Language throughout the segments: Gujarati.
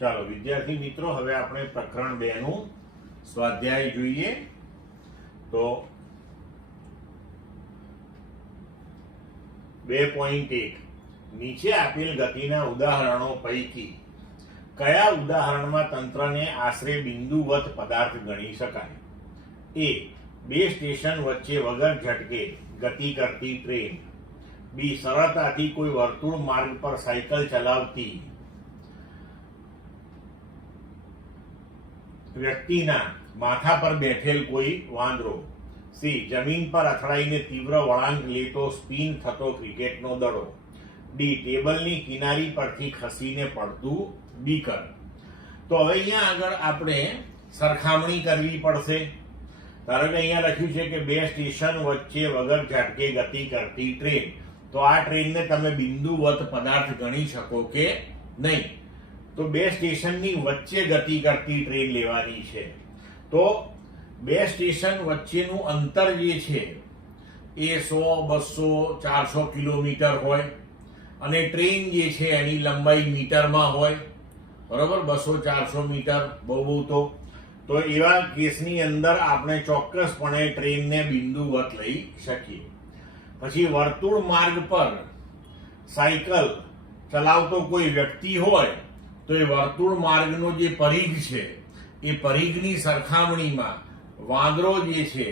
ચાલો વિદ્યાર્થી મિત્રો, હવે આપણે પ્રકરણ 2 નું સ્વાધ્યાય જોઈએ. તો 2.1 નીચે આપેલ ગતિના ઉદાહરણો પૈકી કયા ઉદાહરણમાં તંત્રને આશરે બિંદુવત પદાર્થ ગણી શકાય? એ, બે સ્ટેશન વચ્ચે વગર ઝટકે ગતિ કરતી ટ્રેન. બી, સરળતાથી કોઈ વર્તુળ માર્ગ પર સાયકલ ચલાવતી વ્યક્તિના માથા પર બેઠેલ કોઈ વાંદરો. સી, જમીન પર અથડાઈને તીવ્ર વળાંક લેતો સ્પિન થતો ક્રિકેટનો દડો. ડી, ટેબલની કિનારી પરથી ખસીને પડતું બીકર. તો હવે અહીંયા આગળ આપણે સરખામણી કરવી પડશે. ધારો કે અહીંયા લખ્યું છે કે બે સ્ટેશન વચ્ચે વગર ઝટકે ગતિ કરતી ટ્રેન. તો આ ટ્રેનને તમે બિંદુવત પદાર્થ ગણી શકો કે નહીં? તો બે સ્ટેશનની વચ્ચે ગતિ કરતી ટ્રેન લેવાની છે. તો બે સ્ટેશન વચ્ચેનું અંતર જે છે એ 100, 200, 400 કિલોમીટર હોય અને ટ્રેન જે છે એની લંબાઈ મીટરમાં હોય. બરોબર, 200-400 મીટર બહુ તો એવા કેસની અંદર આપણે ચોક્કસપણે ટ્રેનને બિંદુવત લઈ શકીએ. પછી વર્તુળ માર્ગ પર સાયકલ ચલાવતો કોઈ વ્યક્તિ હોય તો એ વર્તુળ માર્ગનો જે પરિઘ છે એ પરિઘની સરખામણીમાં વાંદરો જે છે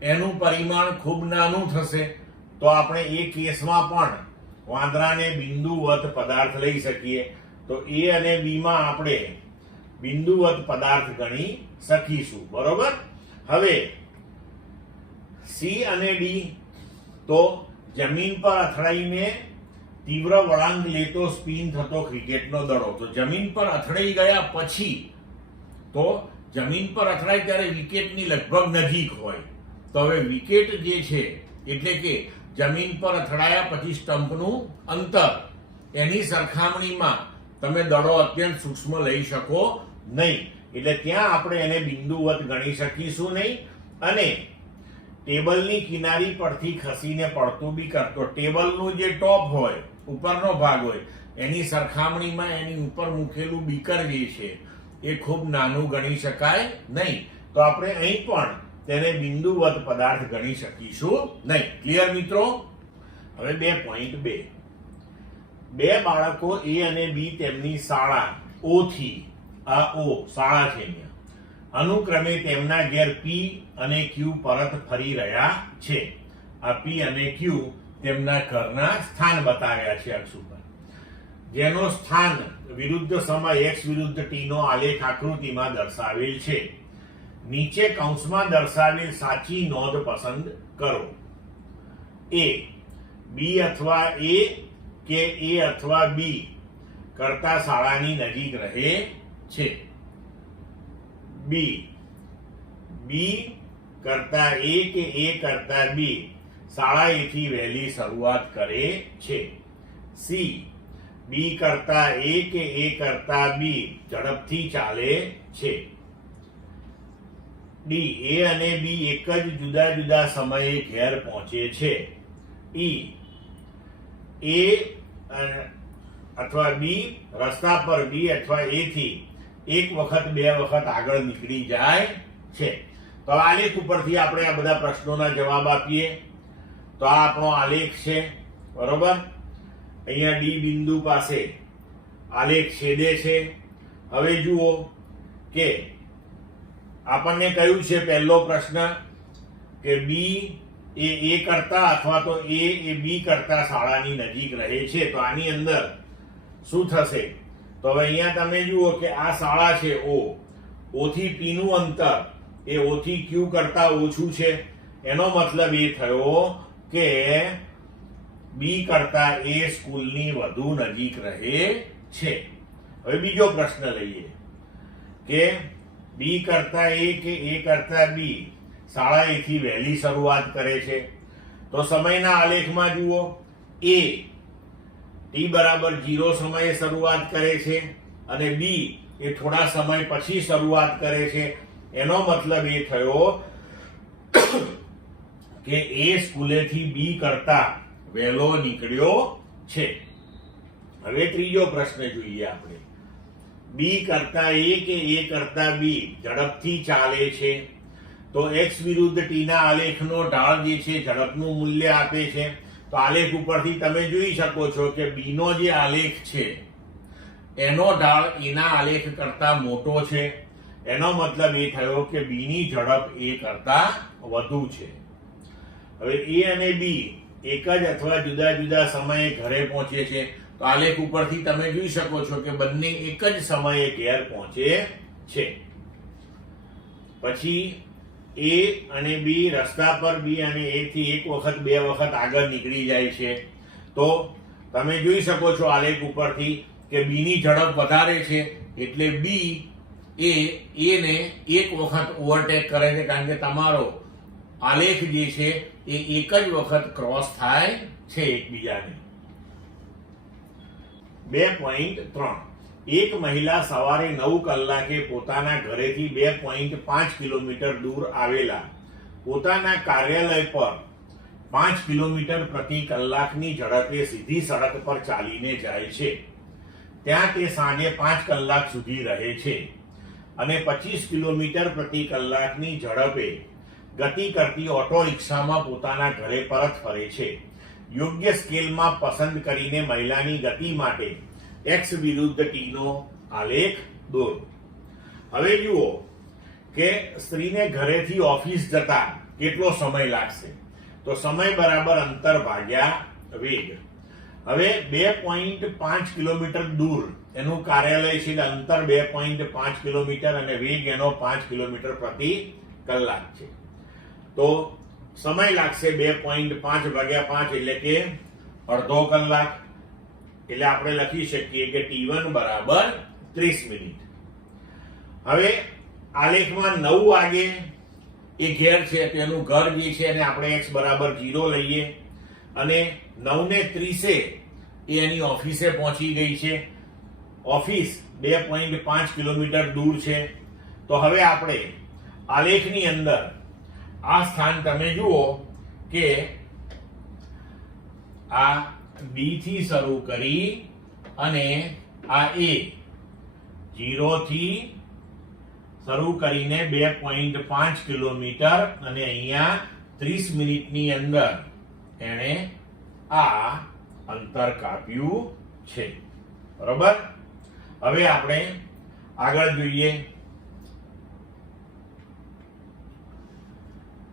એનું પરિમાણ ખૂબ નાનું થશે. તો આપણે એ કેસમાં પણ વાંદરાને બિંદુવત પદાર્થ લઈ શકીએ. તો એ અને બી માં આપણે બિંદુવત પદાર્થ ગણી શકીશું. બરોબર. હવે સી અને ડી, તો જમીન પર અથડાઈને તીવ્ર વળાંક લેતો સ્પિન થતો ક્રિકેટનો દડો. તો જમીન પર અથડાઈ ગયા પછી, તો જમીન પર અથડાય ત્યારે વિકેટની લગભગ નજીક હોય. તો હવે વિકેટ જે છે એટલે કે જમીન પર અથડાયા પછી સ્ટમ્પનું અંતર, એની સરખામણીમાં તમે દડો અત્યંત સૂક્ષ્મ લઈ શકો નહીં. એટલે ત્યાં આપણે એને બિંદુવત ગણી શકીશું નહીં. અને ટેબલની કિનારી પરથી ખસીને પડતું બીકર, તો ટેબલનું જે ટોપ હોય, ઉપરનો ભાગ હોય, એની સરખામણીમાં એની ઉપર મૂકેલું બીકર જે છે એ ખૂબ નાનું ગણી શકાય નહીં. તો આપણે અહીં પણ તેને બિંદુવત પદાર્થ ગણી શકીશું નહીં. ક્લિયર મિત્રો? હવે 2.2 બે બાળકો એ અને બી તેમની શાળા ઓ થી, આ ઓ શાળા છે અહીંયા, અનુક્રમે તેમના ઘેર પી અને ક્યુ પરત ફરી રહ્યા છે. આ પી અને ક્યુ તેમના ઘરના સ્થાન બતાવ્યા છે અક્ષ ઉપર, જેનો સ્થાન વિરુદ્ધ સમય x વિરુદ્ધ t નો આલેખ આકૃતિમાં દર્શાવેલ છે. નીચે કૌંસમાં દર્શાવેલ સાચી નોંધ પસંદ કરો. એ, બી અથવા એ કે એ અથવા બી કરતા શાળાની નજીક રહે છે. બી, બી કરતા એ કે એ કરતા બી શાળાએથી વહેલી શરૂઆત કરે છે. સી, બી કરતા એ કે એ કરતા બી ઝડપથી ચાલે છે. ડી, એ અને બી એક જ જુદા જુદા સમયે ઘેર પહોંચે છે. ઈ, એ અથવા બી રસ્તા પર બી અથવા એ થી એક વખત બે વખત આગળ નીકળી જાય છે. તો આલેખ ઉપરથી આપણે આ બધા પ્રશ્નોના જવાબ આપીએ. તો આ આપણો આલેખ છે. બરોબર. અહીંયા ડી બિંદુ પાસે આલેખ છેદે છે. હવે જુઓ કે આપણને કહ્યું છે પહેલો પ્રશ્ન કે બી એ કરતા અથવા તો એ બી કરતા શાળાની નજીક રહે છે. તો આની અંદર શું થશે? તો હવે અહીંયા તમે જુઓ કે આ શાળા છે ઓ થી પી નું અંતર એ ઓ થી ક્યુ કરતા ઓછું છે. એનો મતલબ એ થયો કે બી કરતા એ સ્કૂલની વધુ નજીક રહે છે. હવે બીજો પ્રશ્ન લઈએ કે બી કરતા એ કે એ કરતા બી શાળાએથી વહેલી શરૂઆત કરે છે. તો સમયના આલેખમાં જુઓ, એ ટી બરાબર 0 સમયે શરૂઆત કરે છે અને બી એ થોડા સમય પછી શરૂઆત કરે છે. એનો મતલબ એ થયો કે એ સ્કૂલેથી બી કરતા વહેલો નીકળ્યો છે. હવે ત્રીજો પ્રશ્ન જોઈએ આપણે બી કરતા એ કે એ કરતા બી ઝડપથી ચાલે છે, તો એક્સ વિરુદ્ધ ટી ના આલેખનો ઢાળ જે છે ઝડપનું મૂલ્ય આપે છે. તો આલેખ ઉપરથી તમે જોઈ શકો છો કે બી નો જે આલેખ છે એનો ઢાળ એના આલેખ કરતા મોટો છે. એનો મતલબ એ થયો કે બી ની ઝડપ એ કરતા વધુ છે. હવે એ અને બી એક જ અથવા જુદા જુદા સમયે ઘરે પહોંચે છે, તો આલેખ ઉપરથી તમે જોઈ શકો છો કે બંને એક જ સમયે ઘેર પહોંચે છે. પછી એ અને બી રસ્તા પર બી અને એ થી એક વખત બે વખત આગળ નીકળી જાય છે, તો તમે જોઈ શકો છો આલેખ ઉપરથી કે બી ની ઝડપ વધારે છે, એટલે બી એ ને એક વખત ઓવરટેક કરે છે, કારણ કે તમારો આલેખ જે છે એ એક જ વખત ક્રોસ થાય છે એકબીજાને. 2.3 એક મહિલા સવારે 9 કલાકે પોતાના ઘરેથી 2.5 કિલોમીટર દૂર આવેલા પોતાના કાર્યાલય પર 5 કિલોમીટર પ્રતિ કલાકની ઝડપે સીધી સડક પર ચાલીને જાય છે. ત્યાં તે સાંજે 5 કલાક સુધી રહે છે અને 25 કિલોમીટર પ્રતિ કલાકની ઝડપે ગતિ કરતી ઓટો રિક્ષામાં પોતાના ઘરે પરત ફરે છે. યોગ્ય સ્કેલમાં પસંદ કરીને મહિલાની ગતિ માટે એક્સ વિરુદ્ધ ટી નો આલેખ દોરો. હવે જુઓ કે સ્ત્રીને ઘરેથી ઓફિસ જતા કેટલો સમય લાગશે, તો સમય બરાબર અંતર ભાગ્યા વેગ. હવે 2.5 કિલોમીટર દૂર એનું કાર્યાલય છે, એટલે અંતર 2.5 કિલોમીટર અને વેગ એનો 5 કિલોમીટર પ્રતિ કલાક છે. તો સમય લાગશે 2.5 ભાગ્યા 5 એટલે કે અડધો કલાક. એટલે આપણે લખી શકીએ કે T1 બરાબર 30 મિનિટ. હવે આલેખમાં 9 વાગે એ ઘેર છે, તેનું ઘર જે છે એને આપણે x બરાબર 0 લઈએ અને 9:30 એ એની ઓફિસે પહોંચી ગઈ છે. ઓફિસ 2.5 કિલોમીટર દૂર છે. તો હવે આપણે આલેખની અંદર આ સ્થાન તમે જુઓ કે આ બી થી શરૂ કરી અને આ એ 0 થી શરૂ કરીને 2.5 કિલોમીટર અને અહીંયા 30 મિનિટની અંદર એને આ અંતર કાપ્યું છે. બરોબર. હવે આપણે આગળ જોઈએ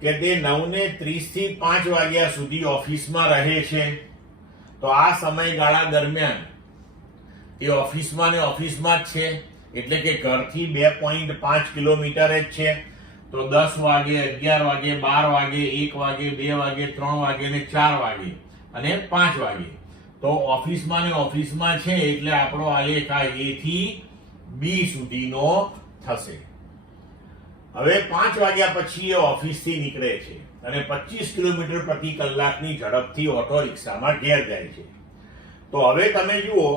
કે તે 9:30 થી 5 વાગ્યા સુધી ઓફિસમાં રહે છે. તો આ સમયગાળા દરમિયાન એ ઓફિસમાં ને ઓફિસમાં જ છે, એટલે કે ઘરથી 2.5 કિલોમીટર જ છે. તો 10 વાગે, 11 વાગે, 12 વાગે, 1 વાગે, 2 વાગે, 3 વાગે ને 4 વાગે અને 5 વાગે તો ઓફિસમાં ને ઓફિસમાં છે, એટલે આપણો આલેખ આ એ થી બી સુધીનો થશે. હવે 5 વાગ્યા પછી એ ઓફિસથી નીકળે છે અને 25 કિલોમીટર પ્રતિ કલાકની ઝડપથી ઓટો રિક્ષામાં ઘેર જાય છે. તો હવે તમે જુઓ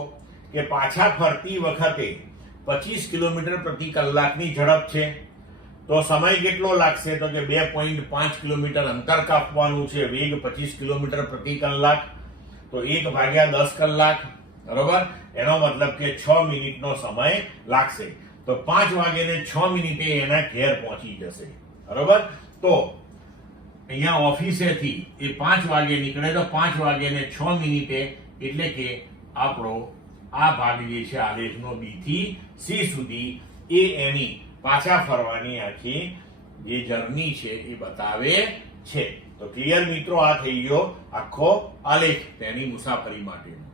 કે પાછા ફરતી વખતે 25 કિલોમીટર પ્રતિ કલાકની ઝડપ છે, તો સમય કેટલો લાગશે, તો કે 2.5 કિલોમીટર અંતર કાપવાનું છે, વેગ 25 કિલોમીટર પ્રતિ કલાક, તો 1/10 કલાક. બરોબર. એનો મતલબ કે 6 મિનિટનો સમય લાગશે. તો 5 વાગે ને 6 મિનિટે એના ઘેર પહોંચી જશે. બરોબર. તો અહીંયા ઓફિસેથી એ 5 વાગે નીકળે તો 5 વાગે ને 6 મિનિટે, એટલે કે આપણો આ ભાગ જે છે આલેખનો બી થી સી સુધી એ એની પાછા ફરવાની આખી જે જર્ની છે એ બતાવે છે. તો ક્લિયર મિત્રો, આ થઈ ગયો આખો આલેખ તેની મુસાફરી માટેનો.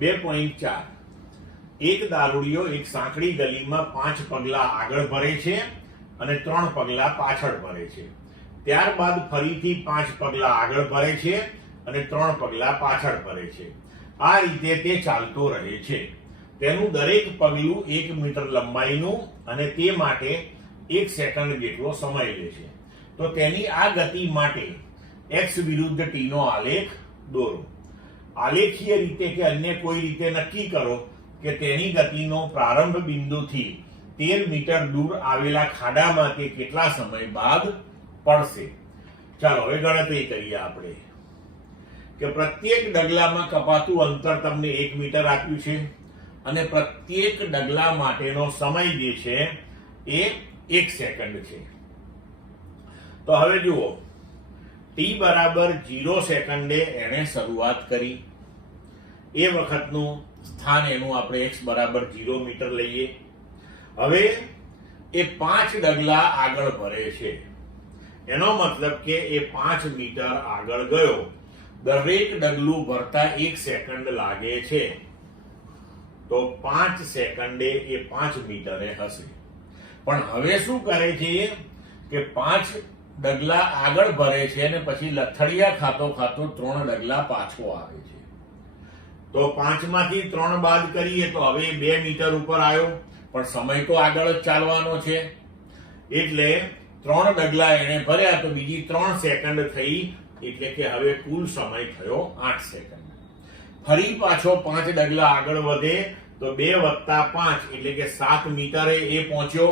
2.4 એક દારૂડિયો એક સાંકડી ગલીમાં 5 પગલા આગળ ભરે છે અને 3 પગલા પાછળ ભરે છે. ત્યારબાદ ફરીથી 5 પગલા આગળ ભરે છે અને 3 પગલા પાછળ ભરે છે. આ રીતે તે ચાલતો રહે છે. તેનું દરેક પગલું 1 મીટર લંબાઈનું અને તે માટે 1 સેકન્ડ જેટલો સમય લે છે. તો તેની આ ગતિ માટે એક્સ વિરુદ્ધ ટી નો આલેખ દોરો. આલેખીય રીતે કે અન્ય કોઈ રીતે નક્કી કરો કે તેની ગતિનો પ્રારંભ બિંદુથી 13 મીટર દૂર આવેલા ખાડામાં તે કેટલા સમય બાદ પડશે. ચાલો હવે ગણતરી કરીએ આપણે કે પ્રત્યેક ડગલામાં કપાતું અંતર તમને 1 મીટર આપ્યું છે અને પ્રત્યેક ડગલા માટેનો સમય જે છે એ 1 સેકન્ડ છે. તો હવે જુઓ, t બરાબર 0 સેકન્ડે એને શરૂઆત કરી. એ વખતનું સ્થાન એનું આપણે x બરાબર 0 મીટર લઈએ. હવે એ 5 ડગલા આગળ ભરે છે. એનો મતલબ કે એ 5 મીટર આગળ ગયો. દરેક ડગલું ભરતા 1 સેકન્ડ લાગે છે. તો 5 સેકન્ડે એ 5 મીટરે હશે. પણ હવે શું કરે છે કે 5 ડગલા આગળ ભરે છે અને પછી લથડિયા ખાતો ખાતો 3 ડગલા પાછો આવે છે. તો 5 માંથી 3 બાદ કરીએ તો હવે 2 મીટર ઉપર આવ્યો, પણ સમય તો આગળ જ ચાલવાનો છે. એટલે 3 ડગલા એને ભર્યા તો બીજી 3 સેકન્ડ થઈ, એટલે કે હવે કુલ સમય થયો 8 સેકન્ડ. ફરી પાછો 5 ડગલા આગળ વધે તો 2 વત્તા 5 એટલે કે 7 મીટરે એ પહોંચ્યો.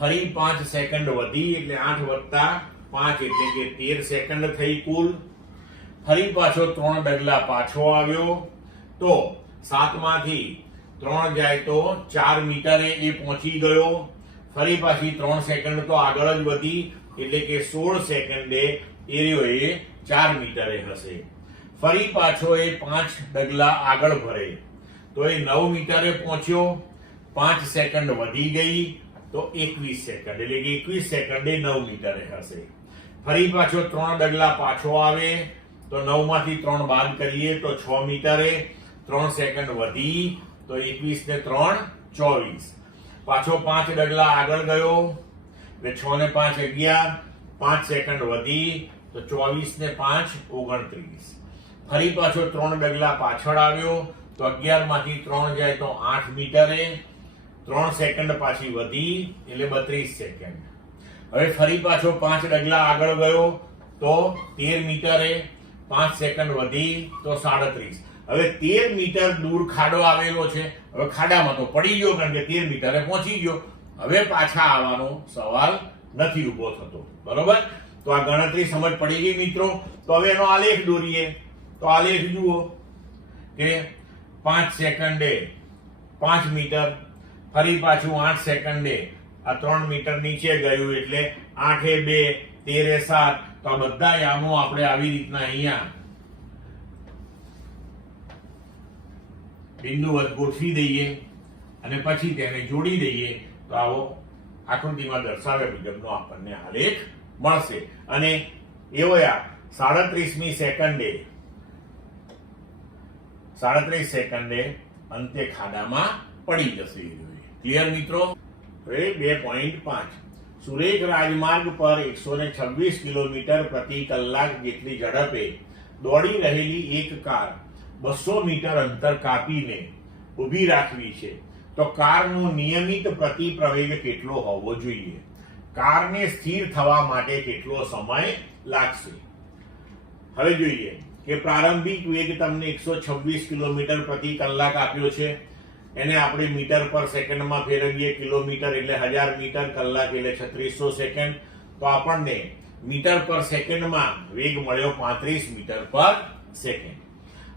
ફરી 5 સેકન્ડ વધી એટલે 8 વત્તા 5 એટલે કે 13 સેકન્ડ થઈ કુલ. ફરી પાછો 3 ડગલા પાછો આવ્યો તો 7 માંથી 3 જાય તો 4 મીટરે એ પહોંચી ગયો. ફરી પાછી 3 સેકન્ડ તો આગળ જ વધી એટલે કે 16 સેકન્ડે એ 4 મીટરે હશે. ફરી પાછો એ 5 ડગલા આગળ ભરે તો એ 9 મીટરે પહોંચ્યો. 5 સેકન્ડ વધી ગઈ તો 21 સેકન્ડ એટલે કે 21 સેકન્ડે 9 મીટરે હશે. ફરી પાછો 3 ડગલા પાછો આવે તો 9 માંથી 3 બાદ કરીએ તો 6 મીટરે. 3 સેકન્ડ વધી તો 21 ને 3 24. પાછો 5 ડગલા આગળ ગયો એટલે 6 ને 5 11. 5 સેકન્ડ વધી તો 24 ને 5 29. ફરી પાછો 3 ડગલા પાછળ આવ્યો તો 11 માંથી 3 જાય તો 8 મીટરે. 3 સેકન્ડ પાછી વધી એટલે 32 સેકન્ડ. હવે ફરી પાછો 5 ડગલા આગળ ગયો તો 13 મીટરે. 5 સેકન્ડ વધી તો 37. હવે 13 મીટર દૂર ખાડો આવેલો છે. હવે ખાડામાં તો પડી ગયો કારણ કે 13 મીટરે પહોંચી ગયો. હવે પાછા આવવાનો સવાલ નથી ઉભો થતો. બરોબર? તો આ ગણતરી સમજ પડી ગઈ મિત્રો. તો હવે એનો આલેખ દોરીએ. તો આલેખ જુઓ કે 5 સેકન્ડે 5 મીટર. ફરી પાછું 8 સેકન્ડે આ 3 મીટર નીચે ગયું એટલે 8 એ 2 13 એ 7. તો આ બધા યામો આપણે આવી રીતના અહીંયા બિંદુવત ગોઠવી દઈએ અને પછી તેને જોડી દઈએ તો આવો આકૃતિમાં દર્શાવ્યા મુજબનો આપણને આલેખ મળશે. અને એવો 37મી સેકન્ડે 37 સેકન્ડે અંતે ખાડામાં પડી જશે. ક્લિયર મિત્રો? હવે 2.5 સુરેખ રાજમાર્ગ પર 126 કિલોમીટર પ્રતિ કલાક જેટલી ઝડપે દોડી રહેલી એક કાર 200 મીટર અંતર કાપીને ઊભી રાખવી છે તો કારનો નિયમિત પ્રતિ પ્રવેગ કેટલો હોવો જોઈએ? કારને સ્થિર થવા માટે કેટલો સમય લાગશે? હવે જોઈએ કે પ્રારંભિક વેગ તમને 126 કિલોમીટર પ્રતિ કલાક આપ્યો છે. એને આપણે મીટર પર સેકન્ડમાં ફેરવીએ. કિલોમીટર એટલે 1000 મીટર, કલાક એટલે 3600 સેકન્ડ. તો આપણને મીટર પર સેકન્ડમાં વેગ મળ્યો 35 મીટર પર સેકન્ડ.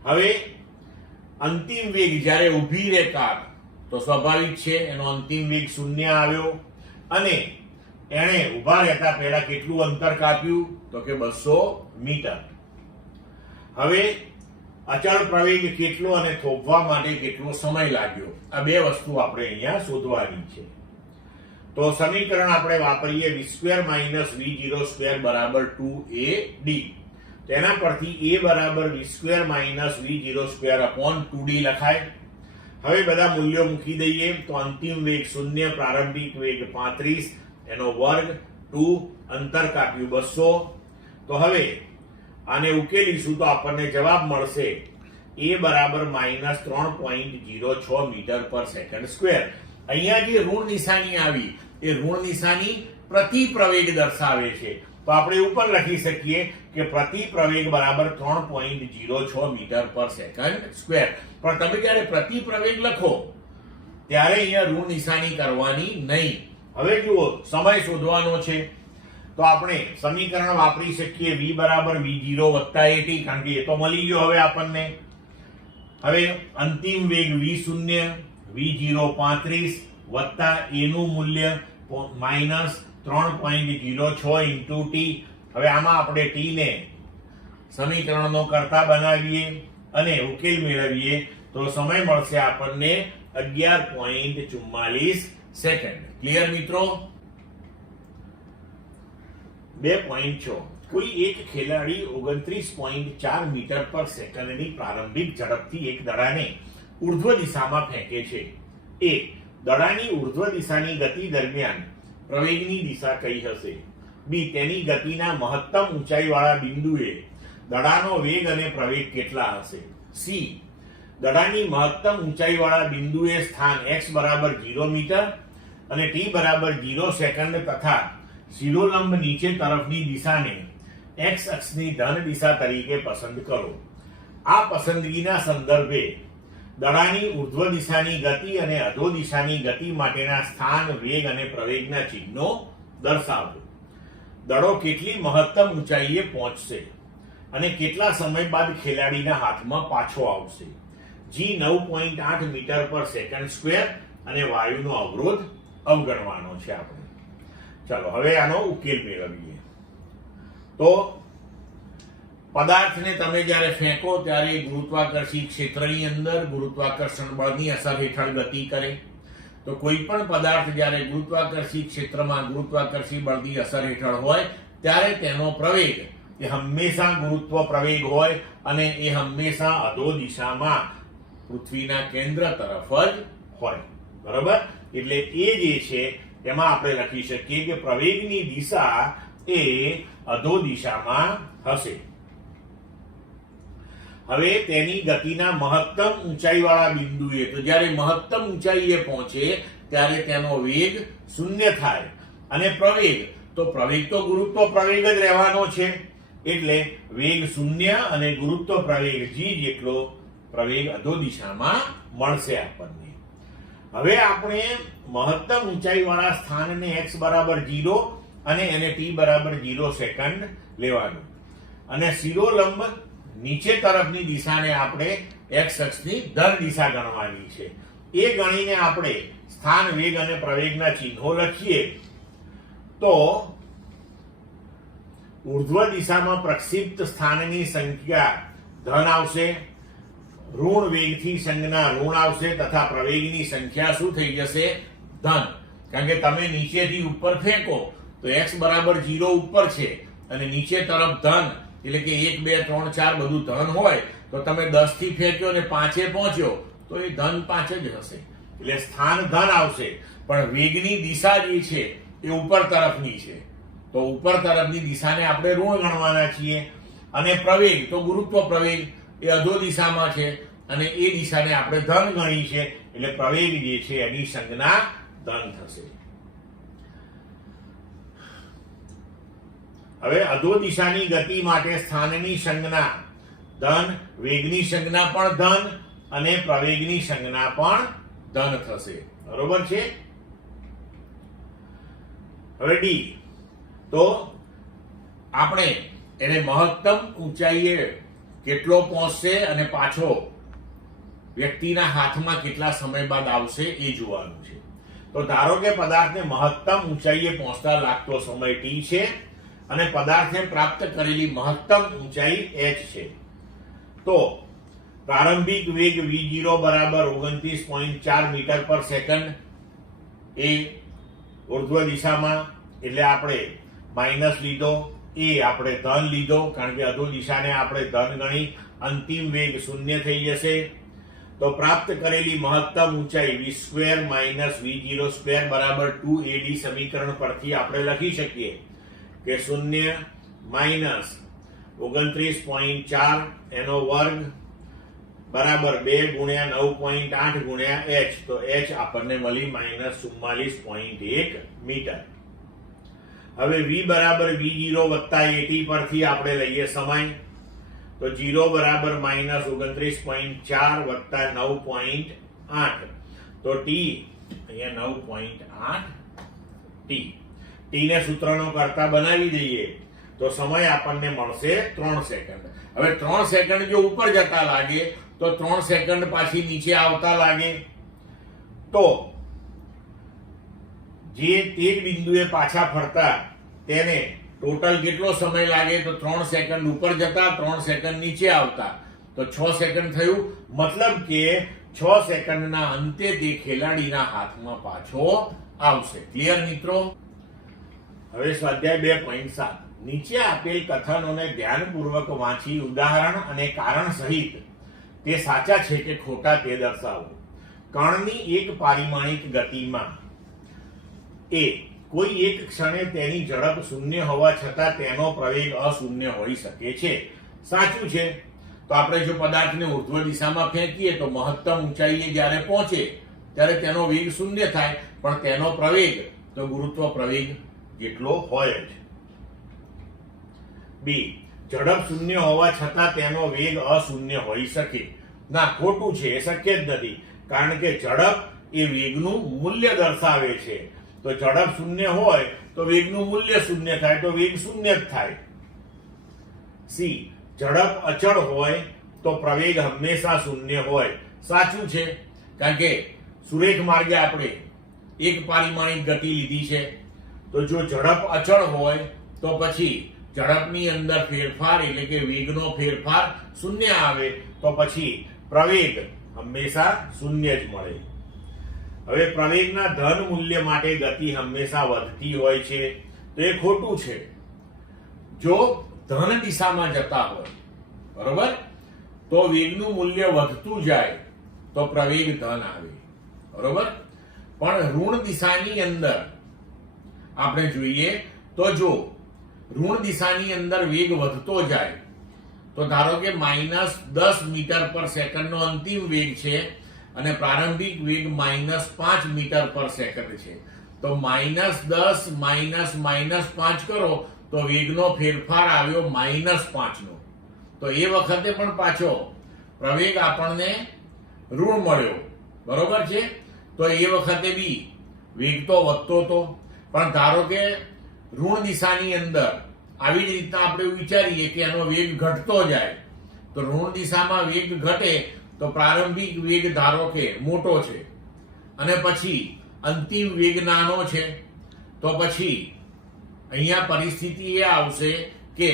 હવે અંતિમ વેગ જ્યારે ઊભી રહે કાર તો સ્વાભાવિક છે એનો અંતિમ વેગ 0 આવ્યો અને એણે ઊભા રહેતા પહેલા કેટલું અંતર કાપ્યું તો કે 200 મીટર. હવે અચળ પ્રવેગ કેટલો અને થોભવા માટે કેટલો સમય લાગ્યો? આ બે વસ્તુ આપણે અહીંયા શોધવાની છે. તો સમીકરણ આપણે વાપરીએ v² - v02 બરાબર 2ad. તેના પરથી a બરાબર v² - v02 upon 2d લખાય. હવે બધા મૂલ્યો મૂકી દઈએ તો અંતિમ વેગ 0, પ્રારંભિક વેગ 35, એનો વર્ગ 2, અંતર કાપ્યું 200. તો હવે આને ઉકેલીશું તો આપણને જવાબ મળશે a બરાબર -3.06 મીટર પર સેકન્ડ સ્ક્વેર. અહીંયા જે ઋણ નિશાની આવી એ ઋણ નિશાની પ્રતિ પ્રવેગ દર્શાવે છે. તો આપણે ઉપર લખી શકીએ કે પ્રતિ પ્રવેગ બરાબર 3.06 મીટર પર સેકન્ડ સ્ક્વેર. પણ તમે જ્યારે પ્રતિ પ્રવેગ લખો ત્યારે અહીંયા ઋણ નિશાની કરવાની નહીં. હવે જુઓ, સમય શોધવાનો છે તો આપણે સમીકરણ વાપરી શકીએ v બરાબર v0 વત્તા at, કારણ કે એ તો મળી ગયો હવે આપણને. હવે અંતિમ વેગ v0 v0 35 વત્તા a નું મૂલ્ય -3.06 ઇન્ટુ t. હવે આમાં આપણે t ને સમીકરણનો કર્તા બનાવીએ અને ઉકેલ મેળવીએ તો સમય મળશે આપણને 11.44 સેકન્ડ. ક્લિયર મિત્રો? 2.6 કોઈ એક ખેલાડી 29.4 મીટર પર સેકન્ડની પ્રારંભિક ઝડપથી એક દડાને ઉર્ધ્વ દિશામાં ફેંકે છે. એ દડાની ઉર્ધ્વ દિશાની ગતિ દરમિયાન પ્રવેગની દિશા કઈ હશે? બી તેની ગતિના મહત્તમ ઊંચાઈવાળા બિંદુએ દડાનો વેગ અને પ્રવેગ કેટલા હશે? સી દડાની મહત્તમ ઊંચાઈવાળા બિંદુએ સ્થાન x બરાબર 0 મીટર અને t બરાબર 0 સેકન્ડ તથા શિરોલંબ નીચે તરફની દિશાને x અક્ષની ધન દિશા તરીકે પસંદ કરો. આ પસંદગીના સંદર્ભે દડાની ઉર્ધ્વ દિશાની ગતિ અને અધો દિશાની ગતિ માટેના સ્થાન, વેગ અને પ્રવેગના ચિહ્નો દર્શાવો. દડો કેટલી મહત્તમ ઊંચાઈએ પહોંચશે અને કેટલા સમય બાદ ખેલાડીના હાથમાં પાછો આવશે? જી 9.8 મીટર પર સેકન્ડ સ્ક્વેર અને વાયુનો અવરોધ અવગણવાનો છે આપણે. ચાલો હવે આનો ઉકેલ મેળવીએ. તો પદાર્થને તમે જ્યારે ફેંકો ત્યારે ગુરુત્વાકર્ષી ક્ષેત્રની અંદર ગુરુત્વાકર્ષણ બળની અસર હેઠળ ગતિ કરે. તો કોઈ પણ પદાર્થ જ્યારે ગુરુત્વાકર્ષી ક્ષેત્રમાં ગુરુત્વાકર્ષી બળની અસર હેઠળ હોય ત્યારે તેનો પ્રવેગ એ હંમેશા ગુરુત્વ પ્રવેગ હોય અને એ હંમેશા અધો દિશામાં પૃથ્વીના કેન્દ્ર તરફ જ હોય. બરાબર? એટલે એ જે છે એમાં આપણે લખી શકીએ કે પ્રવેગની દિશા એ અધો દિશામાં હશે. હવે તેની ગતિના મહત્તમ ઊંચાઈવાળા બિંદુએ, તો જ્યારે મહત્તમ ઊંચાઈએ પહોંચે ત્યારે તેનો વેગ 0 થાય અને પ્રવેગ, તો પ્રવેગ તો ગુરુત્વ પ્રવેગ જ રહેવાનો છે. એટલે વેગ 0 અને ગુરુત્વ પ્રવેગ g જેટલો પ્રવેગ અધો દિશામાં મળશે આપણને. હવે આપણે મહત્તમ ઊંચાઈવાળા સ્થાનને x બરાબર 0 અને એને t બરાબર 0 સેકન્ડ લેવાનું અને શિરોલંબ નીચે તરફની દિશાને આપણે x અક્ષની ધન દિશા ગણવાની છે. એ ગણીને આપણે સ્થાન, વેગ અને પ્રવેગના ચિહ્નો લખીએ તો ઉર્ધ્વ દિશામાં પ્રક્ષિપ્ત સ્થાનની સંખ્યા ધન આવશે, ઋણ વેગથી સંજ્ઞા ઋણ આવશે તથા પ્રવેગની સંખ્યા શું થઈ જશે? ધન. કારણ કે તમે નીચેથી ઉપર ફેંકો તો x બરાબર 0 ઉપર છે અને નીચે તરફ ધન, એટલે કે 1 2 3 4 બધું ધન હોય તો તમે 10 થી ફેંક્યો અને 5 પહોંચ્યો તો એ ધન 5 જ હશે. એટલે સ્થાન ધન આવશે પણ વેગની દિશા જે છે એ ઉપર તરફની છે તો ઉપર તરફની દિશાને આપણે ઋણ ગણવાના છીએ અને પ્રવેગ તો ગુરુત્વ પ્રવેગ એ અધો દિશામાં છે અને એ દિશાને આપણે ધન ગણી છે એટલે પ્રવેગ જે છે એની સંજ્ઞા ધન થશે. હવે અધો દિશાની ગતિ માટે સ્થાનની સંજ્ઞા ધન, વેગની સંજ્ઞા પણ ધન અને પ્રવેગની સંજ્ઞા પણ ધન થશે. બરોબર છે? હવે ડી, તો આપણે એને મહત્તમ ઊંચાઈએ કેટલો પહોંચશે અને પાછો વ્યક્તિના હાથમાં કેટલા સમય બાદ આવશે એ જોવાનું છે. તો ધારો કે પદાર્થને મહત્તમ ઊંચાઈએ પહોંચતા લાગતો સમય t છે અને પદાર્થને પ્રાપ્ત કરેલી મહત્તમ ઊંચાઈ h છે. તો પ્રારંભિક વેગ v0 બરાબર 29.4 મીટર પર સેકન્ડ એ ઉર્ધ્વ દિશામાં, એટલે આપણે માઇનસ લીધો, એ આપણે ધન લીધો કારણ કે અધો દિશાને આપણે ધન ગણી, અંતિમ વેગ 0 થઈ જશે. તો પ્રાપ્ત કરેલી મહત્તમ ઊંચાઈ v² v0² બરાબર 2ad સમીકરણ પરથી આપણે લખી શકીએ કે 0 માઇનસ 29.4 એનો વર્ગ બરાબર 2 ગુણ્યા 9.8 ગુણ્યા h, તો h આપણને મળી -44.1 મીટર. હવે v બરાબર v0 વત્તા at પરથી આપણે લઈએ સમય, તો 0 બરાબર -29.4 વત્તા 9.8, તો t અહીંયા 9.8 t. t ને સૂત્રનો કરતા બનાવી દઈએ તો સમય આપણને મળશે 3 સેકન્ડ. હવે 3 સેકન્ડ જો ઉપર જતા લાગે તો 3 સેકન્ડ પાછી નીચે આવતા લાગે તો જે તે જ બિંદુએ પાછા ફરતા તેને ટોટલ કેટલો સમય લાગે? તો 3 સેકન્ડ ઉપર જતા, 3 સેકન્ડ નીચે આવતા, તો 6 સેકન્ડ થયું. મતલબ કે 6 સેકન્ડના અંતે તે ખેલાડીના હાથમાં પાછો આવશે. ક્લિયર મિત્રો? હવે સ્વાધ્યાય 2.7 નીચે આપેલ કથનોને ધ્યાનપૂર્વક વાંચી ઉદાહરણ અને કારણ સહિત તે સાચા છે કે ખોટા તે દર્શાવો. કણની એક પારિમાણિક ગતિમાં કોઈ એક ક્ષણે તેની ઝડપ શૂન્ય હોવા છતાં તેનો પ્રવેગ અશૂન્ય હોઈ શકે છે. સાચું છે. તો આપણે જો પદાર્થને ઉર્ધ્વ દિશામાં ફેંકીએ તો મહત્તમ ઊંચાઈએ જ્યારે પહોંચે ત્યારે તેનો વેગ શૂન્ય થાય, પણ તેનો પ્રવેગ તો ગુરુત્વ પ્રવેગ જેટલો હોય જ. બી, ઝડપ શૂન્ય હોવા છતાં તેનો વેગ અશૂન્ય હોઈ શકે. ના, ખોટું છે. એ શક્ય જ નથી, કારણ કે ઝડપ એ વેગનું મૂલ્ય દર્શાવે છે. તો ઝડપ શૂન્ય હોય તો વેગનું મૂલ્ય શૂન્ય થાય, તો વેગ શૂન્ય જ થાય. સી, ઝડપ અચળ હોય તો પ્રવેગ હંમેશા શૂન્ય હોય. સાચું છે, કારણ કે સુરેખ માર્ગે આપણે એક પારિમાણિક ગતિ લીધી છે. તો જો ઝડપ અચળ હોય તો પછી ઝડપની અંદર ફેરફાર એટલે કે વેગનો ફેરફાર શૂન્ય આવે, તો પછી પ્રવેગ હંમેશા શૂન્ય જ મળે. હવે પ્રવેગના ધન મૂલ્ય માટે ગતિ હંમેશા વધતી હોય છે, તો એ ખોટું છે. જો ધન દિશામાં જતા હોય, બરોબર, તો વેગનું મૂલ્ય વધતું જાય તો પ્રવેગ ધન આવે, બરોબર. પણ ઋણ દિશાની અંદર આપણે જોઈએ તો જો ઋણ દિશાની અંદર વેગ વધતો જાય તો ધારો કે -10 મીટર પર સેકન્ડનો અંતિમ વેગ છે અને પ્રારંભિક વેગ -5 મીટર પર સેકન્ડ છે. તો -10 -5 કરો તો વેગનો ફેરફાર આવ્યો -5 નો. તો એ વખતે પણ પાછો પ્રવેગ આપણને ઋણ મળ્યો, બરોબર છે. તો એ વખતે બી વેગ તો વધતો હતો, પણ ધારો કે ઋણ દિશાની અંદર આવી જ રીતના આપણે વિચારીએ કે એનો વેગ ઘટતો જાય, તો ઋણ દિશામાં વેગ ઘટે તો પ્રારંભિક વેગ ધારો કે મોટો છે અને પછી અંતિમ વેગ નાનો છે, તો પછી અહીંયા પરિસ્થિતિ એ આવશે કે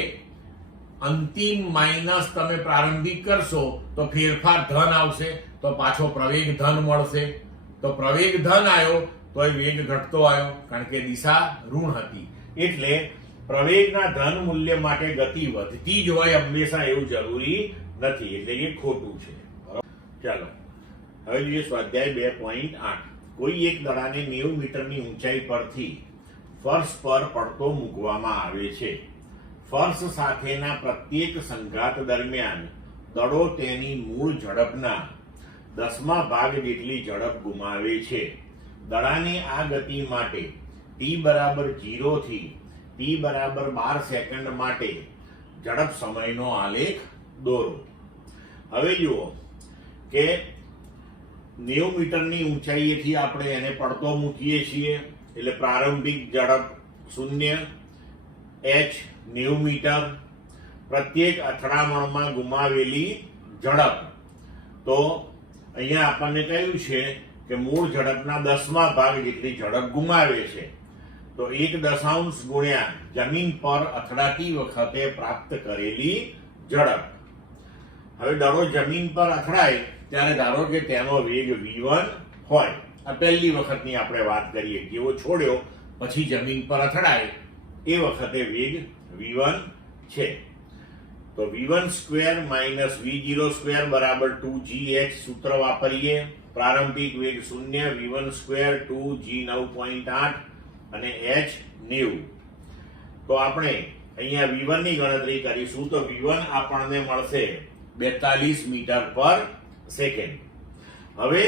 અંતિમ માઇનસ તમે પ્રારંભિક કરશો તો ફેરફાર ધન આવશે, તો પાછો પ્રવેગ ધન મળશે. તો પ્રવેગ ધન આવ્યો તો એ વેગ ઘટતો આવ્યો, કારણ કે દિશા ઋણ હતી. એટલે પ્રવેગના ધન મૂલ્ય માટે ગતિ વધતી જ હોય હંમેશા એવું જરૂરી નથી, એટલે એ ખોટું છે. ચાલો હવે જોઈએ સ્વાધ્યાય 2.8 કોઈ એક દડાને 90 મીટરની ઊંચાઈ પરથી ફર્શ પર પડતો મૂકવામાં આવે છે. ફર્શ સાથેના પ્રત્યેક સંઘાત દરમિયાન દડો તેની મૂળ ઝડપના 10મા ભાગ જેટલી ઝડપ ગુમાવે છે. દડાને આ ગતિ માટે t બરાબર 0 થી t બરાબર 12 સેકન્ડ માટે ઝડપ સમયનો આલેખ દોરો. હવે જુઓ કે 90 મીટરની ઊંચાઈએથી આપણે એને પડતો મૂકીએ છીએ, એટલે પ્રારંભિક ઝડપ 0, h 90 મીટર, પ્રત્યેક અથડામણમાં ગુમાવેલી ઝડપ. તો અહીંયા આપણને કહ્યું છે કે મૂળ ઝડપના 10મા ભાગ જેટલી ઝડપ ગુમાવે છે. તો 1 ગુણ્યા જમીન પર અથડાતી વખતે પ્રાપ્ત કરેલી ઝડપ. હવે દડો જમીન પર અથડાય ત્યારે ધારો કે તેનો વેગ v1 હોય. આ પહેલી વખતની આપણે વાત કરીએ, જેવો છોડ્યો પછી જમીન પર અથડાય એ વખતે વેગ v1 છે. તો v1 square minus v0 square બરાબર 2gh સૂત્ર વાપરીએ. પ્રારંભિક વેગ 0, v1 સ્ક્વેર 2g 9.8 અને h 90. તો આપણે અહીંયા v1 ની ગણતરી કરીશું તો v1 આપણને મળશે 42 મીટર પર સેકન્ડ. હવે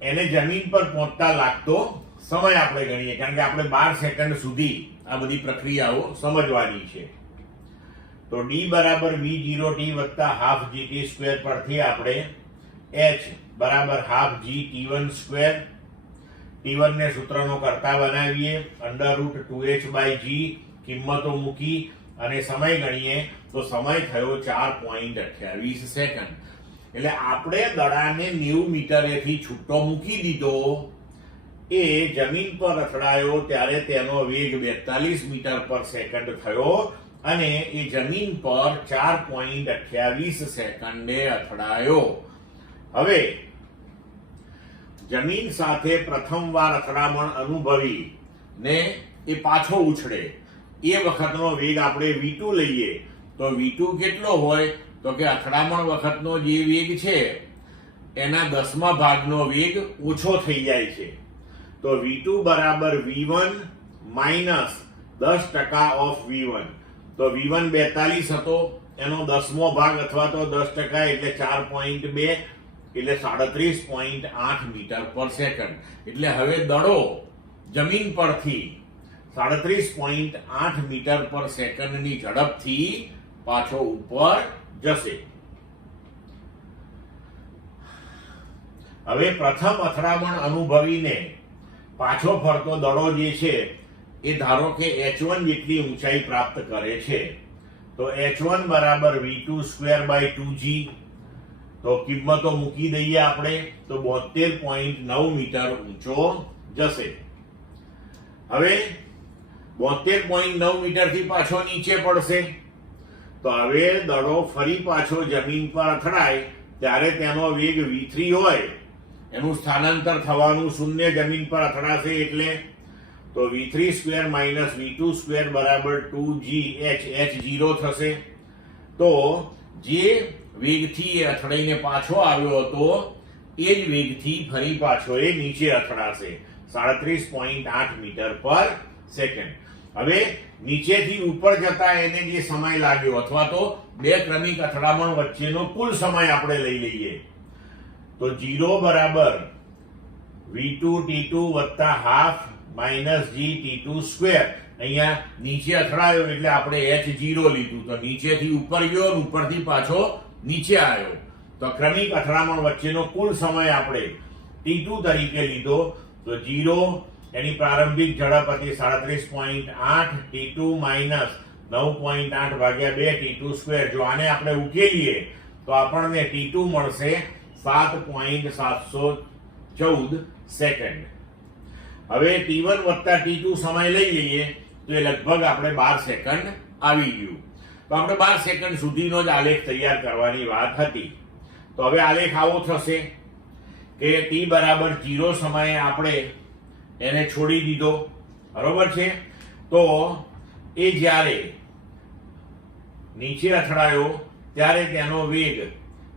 એને જમીન પર પહોંચતા લાગતો સમય આપણે ગણીએ, કારણ કે આપણે 12 સેકન્ડ સુધી આ બધી પ્રક્રિયાઓ સમજવાની છે. તો d બરાબર v0t વત્તા હાફ gt સ્ક્વેર પરથી આપણે h બરાબર half g t1 square, t1 ને સૂત્રનો કરતા બનાવીએ, √2h/g કિંમતો મૂકી અને સમય ગણીએ તો સમય થયો 4.28 સેકન્ડ. એટલે આપણે દડાને 90 મીટરેથી છૂટો મૂકી દીધો. એ જમીન પર અથડાયો ત્યારે તેનો વેગ 42 મીટર પર સેકન્ડ થયો અને એ જમીન પર 4.28 સેકન્ડે અથડાયો. હવે જમીન સાથે પ્રથમવાર અથડામણ અનુભવી ને એ પાછો ઉછળે એ વખતનો વેગ આપણે v2 લઈએ તો v2 કેટલો હોય તો કે અથડામણ વખતનો જે વેગ છે એના 10મા ભાગનો વેગ ઓછો થઈ જાય છે. તો v2 બરાબર v1 માઇનસ 10% ઓફ v1. તો v1 42 હતો, એનો 10મો ભાગ અથવા તો 10% એટલે 4.2 એટલે 37.8 મીટર પર સેકન્ડ. એટલે હવે દડો જમીન પરથી 37.8 મીટર પર સેકન્ડની ઝડપથી પાછો ઉપર જશે. હવે પ્રથમ અથડામણ અનુભવીને પાછો ફરતો દડો જે છે એ ધારો કે h1 જેટલી ઊંચાઈ પ્રાપ્ત કરે છે તો h1 બરાબર v2 સ્ક્વેર બાય 2g. તો કિંમતો મૂકી દઈએ આપણે તો 72.9 મીટર ઊંચો જશે. હવે 72.9 મીટરથી પાછો નીચે પડશે તો હવે દડો ફરી પાછો જમીન પર અથડાય ત્યારે તેનો વેગ v3 હોય, એનું સ્થાનાંતર થવાનું શૂન્ય જમીન પર અથડાશે એટલે તો v3 square minus v2 square બરાબર 2g h0 થશે. તો જે વેગથી એ અથડાઈને પાછો આવ્યો હતો એ જ વેગથી ફરી પાછો એ નીચે અથડાશે 37.8 મીટર પર સેકન્ડ. હવે નીચેથી ઉપર જતા એને જે સમય લાગ્યો અથવા તો બે ક્રમિક અથડામણ વચ્ચેનો કુલ સમય આપણે લઈ લઈએ તો 0 બરાબર v2 t2 વત્તા half minus g t2 square. અહીંયા નીચે અથડાયો એટલે આપણે h0 લીધું તો નીચેથી ઉપર ગયો અને ઉપરથી પાછો નીચે આવ્યો તો ક્રમિક અથડામણ વચ્ચેનો કુલ સમય આપણે t2 તરીકે લીધો તો 0 એની પ્રારંભિક ઝડપ હતી 37.8 t2 માઇનસ 9.8 ભાગ્યા 2 t2 સ્ક્વેર. જો આને આપણે ઉકેલીએ તો આપણને t2 મળશે 7.714 સેકન્ડ. હવે t1 વત્તા t2 સમય લઈ લઈએ તો એ લગભગ આપણે 12 સેકન્ડ આવી ગયું. તો આપણે 12 સેકન્ડ સુધીનો જ આલેખ તૈયાર કરવાની વાત હતી. તો હવે આલેખ આવો થશે કે t બરાબર 0 સમયે આપણે એને છોડી દીધો, બરોબર છે. તો એ જ્યારે નીચે અથડાયો ત્યારે તેનો વેગ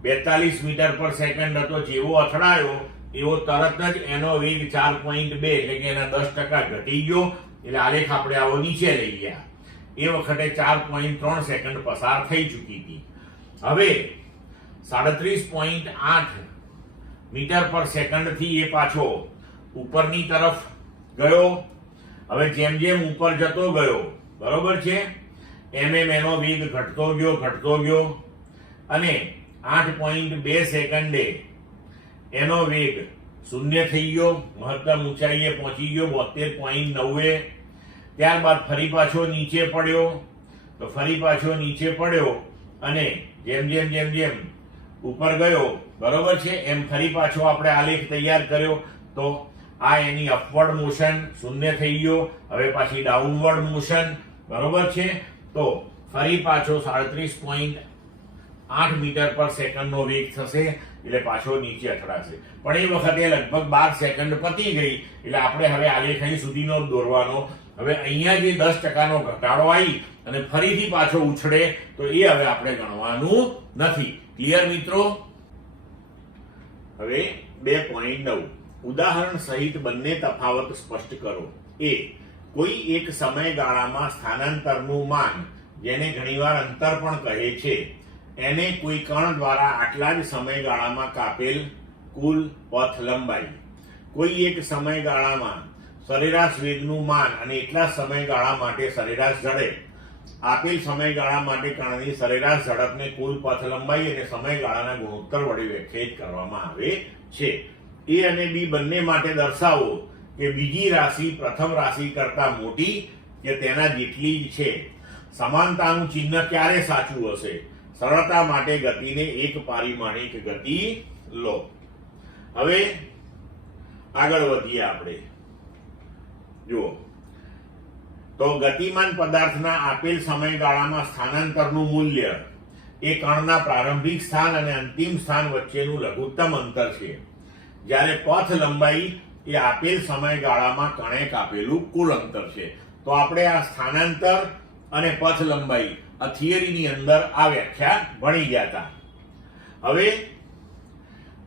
42 મીટર પર સેકન્ડ હતો. જેવો અથડાયો એવો તરત જ એનો વેગ 4.2 એટલે કે એના 10% ઘટી ગયો એટલે આલેખ આપણે આવો નીચે લઈ ગયા. એ વખતે 4.3 સેકન્ડ પસાર થઈ ચૂકી હતી. હવે 37.8 મીટર પર સેકન્ડ થી એ પાછો ઉપરની તરફ ગયો. હવે જેમ જેમ ઉપર જતો ગયો, બરોબર છે, એમ એનો વેગ ઘટતો ગયો અને 8.2 સેકન્ડે એનો વેગ શૂન્ય થઈ ગયો, મહત્તમ ઊંચાઈએ પહોંચી ગયો 72.9. ત્યારબાદ ફરી પાછો નીચે પડ્યો તો ફરી પાછો નીચે પડ્યો અને જેમ જેમ ઉપર ગયો, બરોબર છે, એમ ફરી પાછો આપણે આલેખ તૈયાર કર્યો. તો આ એની અપવર્ડ મોશન શૂન્ય થઈ ગયો. હવે પાછી ડાઉનવર્ડ મોશન, બરોબર છે. તો ફરી પાછો 37.8 મીટર પર સેકન્ડનો વેગ થશે એટલે પાછો નીચે અથડાશે. પણ એ વખતે લગભગ 12 સેકન્ડ પતી ગઈ એટલે આપણે હવે આલેખ અહીં સુધીનો દોરવાનો. હવે અહીંયા જે 10%નો ઘટાડો આવી અને ફરીથી પાછો ઉછળે તો એ હવે આપણે ગણવાનું નથી. ક્લિયર મિત્રો? હવે 2.9 ઉદાહરણ સહિત બંને તફાવત સ્પષ્ટ કરો. એ કોઈ એક સમયગાળામાં સ્થાનાંતરનું માન, જેને ઘણીવાર અંતર પણ કહે છે, એને કોઈ કણ દ્વારા આટલા જ સમયગાળામાં કાપેલ કુલ પથ લંબાઈ. કોઈ એક સમયગાળામાં સરેરાશ વેગનું માન અને એટલા સમયગાળા માટે સરેરાશ ઝડપ. આપેલ સમયગાળા માટે કણની સરેરાશ ઝડપને કુલ પથ લંબાઈ અને સમયગાળાના ગુણોત્તર વડે વ્યાખ્યાયિત કરવામાં આવે છે. એ અને બી બંને માટે દર્શાવો કે બીજી રાશિ પ્રથમ રાશિ કરતા મોટી કે તેના જેટલી જ છે. સમાનતાનું ચિહ્ન ક્યારે સાચું હશે? સરળતા માટે ગતિને એક પારિમાણિક ગતિ લો. હવે આગળ વધીએ આપણે. જુઓ તો ગતિમાન પદાર્થના આપેલ સમયગાળામાં સ્થાનાંતરનું મૂલ્ય એ કણના પ્રારંભિક સ્થાન અને અંતિમ સ્થાન વચ્ચેનું લઘુત્તમ અંતર છે, જ્યારે પથ લંબાઈ એ આપેલ સમયગાળામાં કણે કાપેલું કુલ અંતર છે. તો આપણે આ સ્થાનાંતર અને પથ લંબાઈ આ થિયરીની અંદર આ વ્યાખ્યા ભણી ગયા હતા. હવે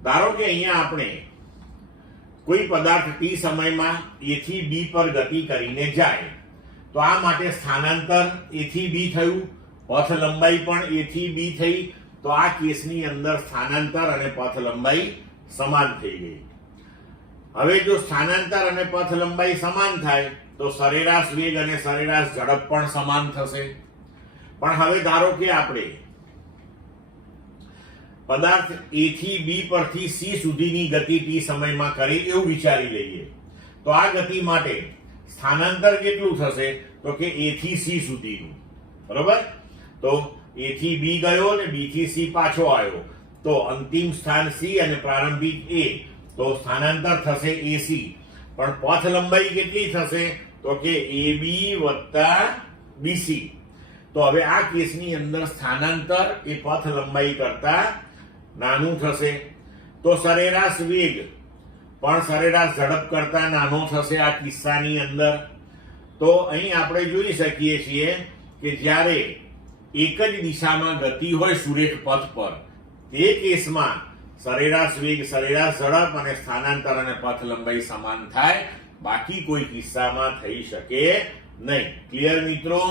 ધારો કે અહીંયા આપણે કોઈ પદાર્થ t સમયમાં a થી b પર ગતિ કરીને જાય, તો આ માટે સ્થાનાંતર a થી b થયું, પથ લંબાઈ પણ a થી b થઈ. તો આ કેસની અંદર સ્થાનાંતર અને પથ લંબાઈ સમાન થઈ ગઈ. હવે જો સ્થાનાંતર અને પથ લંબાઈ સમાન થાય તો સરેરાશ વેગ અને સરેરાશ ઝડપ પણ સમાન થશે. પણ હવે ધારો કે આપણે પદાર્થ a થી b પરથી c સુધીની ગતિ t સમયમાં કરી એવું વિચારી લઈએ, તો આ ગતિ માટે સ્થાનાંતર કેટલું થશે? તો કે a થી c સુધીનું. બરોબર? તો a થી b ગયો અને b થી c પાછો આવ્યો, તો અંતિમ સ્થાન c અને પ્રારંભિક a, તો સ્થાનાંતર થશે ac. પણ પથ લંબાઈ કેટલી થશે? તો કે ab વત્તા bc. તો હવે આ કેસની અંદર સ્થાનાંતર એ પથ લંબાઈ કરતા નાનું થશે, તો સરેરાશ વેગ પણ સરેરાશ ઝડપ કરતા નાનો થશે આ કિસ્સાની અંદર. તો અહીં આપણે જોઈ શકીએ છીએ કે જ્યારે એક જ દિશામાં ગતિ હોય સુરેખ પથ પર, તે કેસમાં સરેરાશ વેગ, સરેરાશ ઝડપ અને સ્થાનાંતર અને પથ લંબાઈ સમાન થાય, બાકી કોઈ કિસ્સામાં થઈ શકે નહીં. ક્લિયર મિત્રો?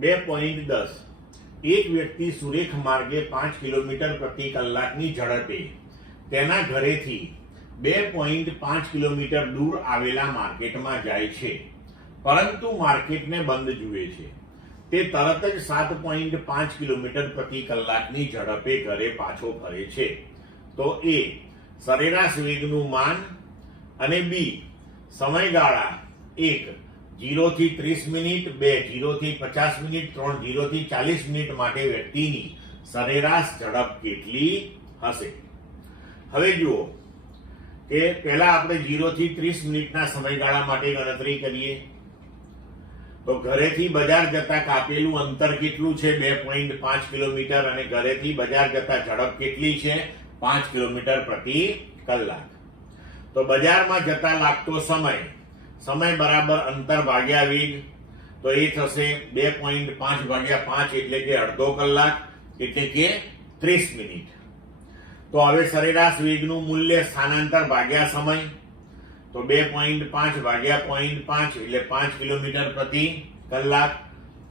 2.10 એક વ્યક્તિ સુરેખ માર્ગે 5 કિલોમીટર પ્રતિ કલાકની ઝડપે તેના ઘરેથી 2.5 કિલોમીટર દૂર આવેલા માર્કેટમાં જાય છે, પરંતુ માર્કેટને બંધ જુએ છે. તે તરત જ 7.5 કિલોમીટર પ્રતિ કલાકની ઝડપે ઘરે પાછો ફરે છે. તો એ સરેરાશ વેગનું માન અને બી સમયગાળા 1 0 થી 30 મિનિટ, 2 0 થી 50 મિનિટ, 3 0 થી 40 મિનિટ માટે વ્યક્તિની સરેરાશ ઝડપ કેટલી હશે? હવે જુઓ કે પહેલા આપણે 0 થી 30 મિનિટના સમયગાળા માટે ગણતરી કરીએ. તો ઘરેથી બજાર જતા કાપેલું અંતર કેટલું છે? 2.5 કિલોમીટર. અને ઘરેથી બજાર જતા ઝડપ કેટલી છે? 5 કિલોમીટર પ્રતિ કલાક. તો બજારમાં જતા લાગતો સમય બરાબર અંતર ભાગ્યા વેગ, તો એ થશે 2.5 ભાગ્યા 5 એટલે કે અડધો કલાક, એટલે કે 30 મિનિટ. તો હવે સરેરાશ વેગનું મૂલ્ય સ્થાનાંતર ભાગ્યા સમય, તો 2.5 ભાગ્યા 0.5 એટલે 5 કિલોમીટર પ્રતિ કલાક.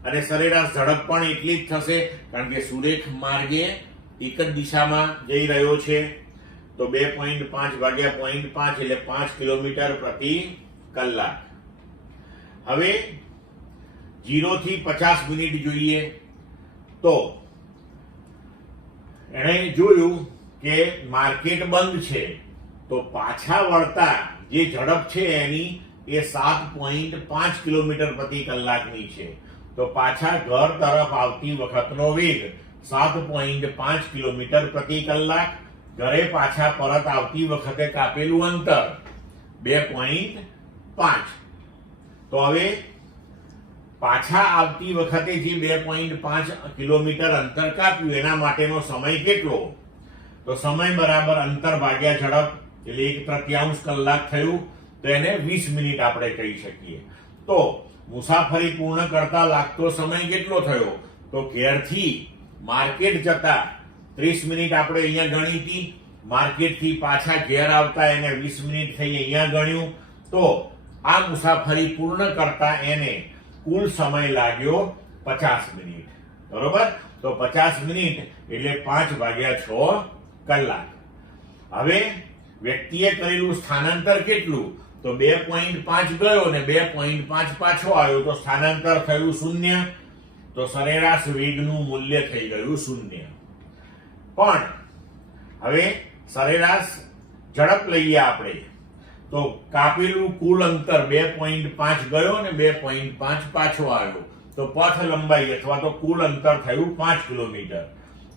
અને સરેરાશ ઝડપ પણ એટલી જ થશે, કારણ કે સુરેખ માર્ગે એક જ દિશામાં જઈ રહ્યો છે. તો 2.5 ભાગ્યા 0.5 એટલે 5 કિલોમીટર પ્રતિ કલાક. હવે 0 થી 50 મિનિટ જોઈએ. તો એણે જોયું કે માર્કેટ બંધ છે, તો પાછા વળતા જે ઝડપ છે એની એ 7.5 કિલોમીટર પ્રતિ કલાકની છે. તો પાછા ઘર તરફ આવતી વખતનો વેગ 7.5 કિલોમીટર પ્રતિ કલાક. ઘરે પાછા પરત આવતી વખતે કાપેલું અંતર 2.5. તો હવે પાછા આવતી વખતે જે 2.5 કિલોમીટર અંતર કાપ્યું એના માટેનો સમય કેટલો? તો સમય બરાબર અંતર ભાગ્યા ઝડપ, એટલે 1/3 કલાક થયું. તો એને 20 મિનિટ આપણે કહી શકીએ. તો મુસાફરી પૂર્ણ કરતા લાગતો સમય કેટલો થયો? તો ઘેરથી માર્કેટ જતા 30 મિનિટ આપણે અહીંયા ગણી હતી, માર્કેટથી પાછા ઘેર આવતા એને 20 મિનિટ થઈ અહીંયા ગણ્યું. તો આ મુસાફરી પૂર્ણ કરતા એને કુલ સમય લાગ્યો 50 મિનિટ. બરોબર? તો 50 મિનિટ એટલે 5/6 કલાક. હવે વ્યક્તિએ કરેલું સ્થાનાંતર કેટલું? તો 2.5 ગયો ને 2.5 પાછો આવ્યો, તો સ્થાનાંતર થયું 0. તો સરેરાશ વેગનું મૂલ્ય થઈ ગયું 0. પણ હવે સરેરાશ ઝડપ લઈએ આપણે, તો કાપેલું કુલ અંતર 2.5 ગયો ને 2.5 પાછો આવ્યો, તો પથ લંબાઈ અથવા તો કુલ અંતર થયું 5 કિલોમીટર.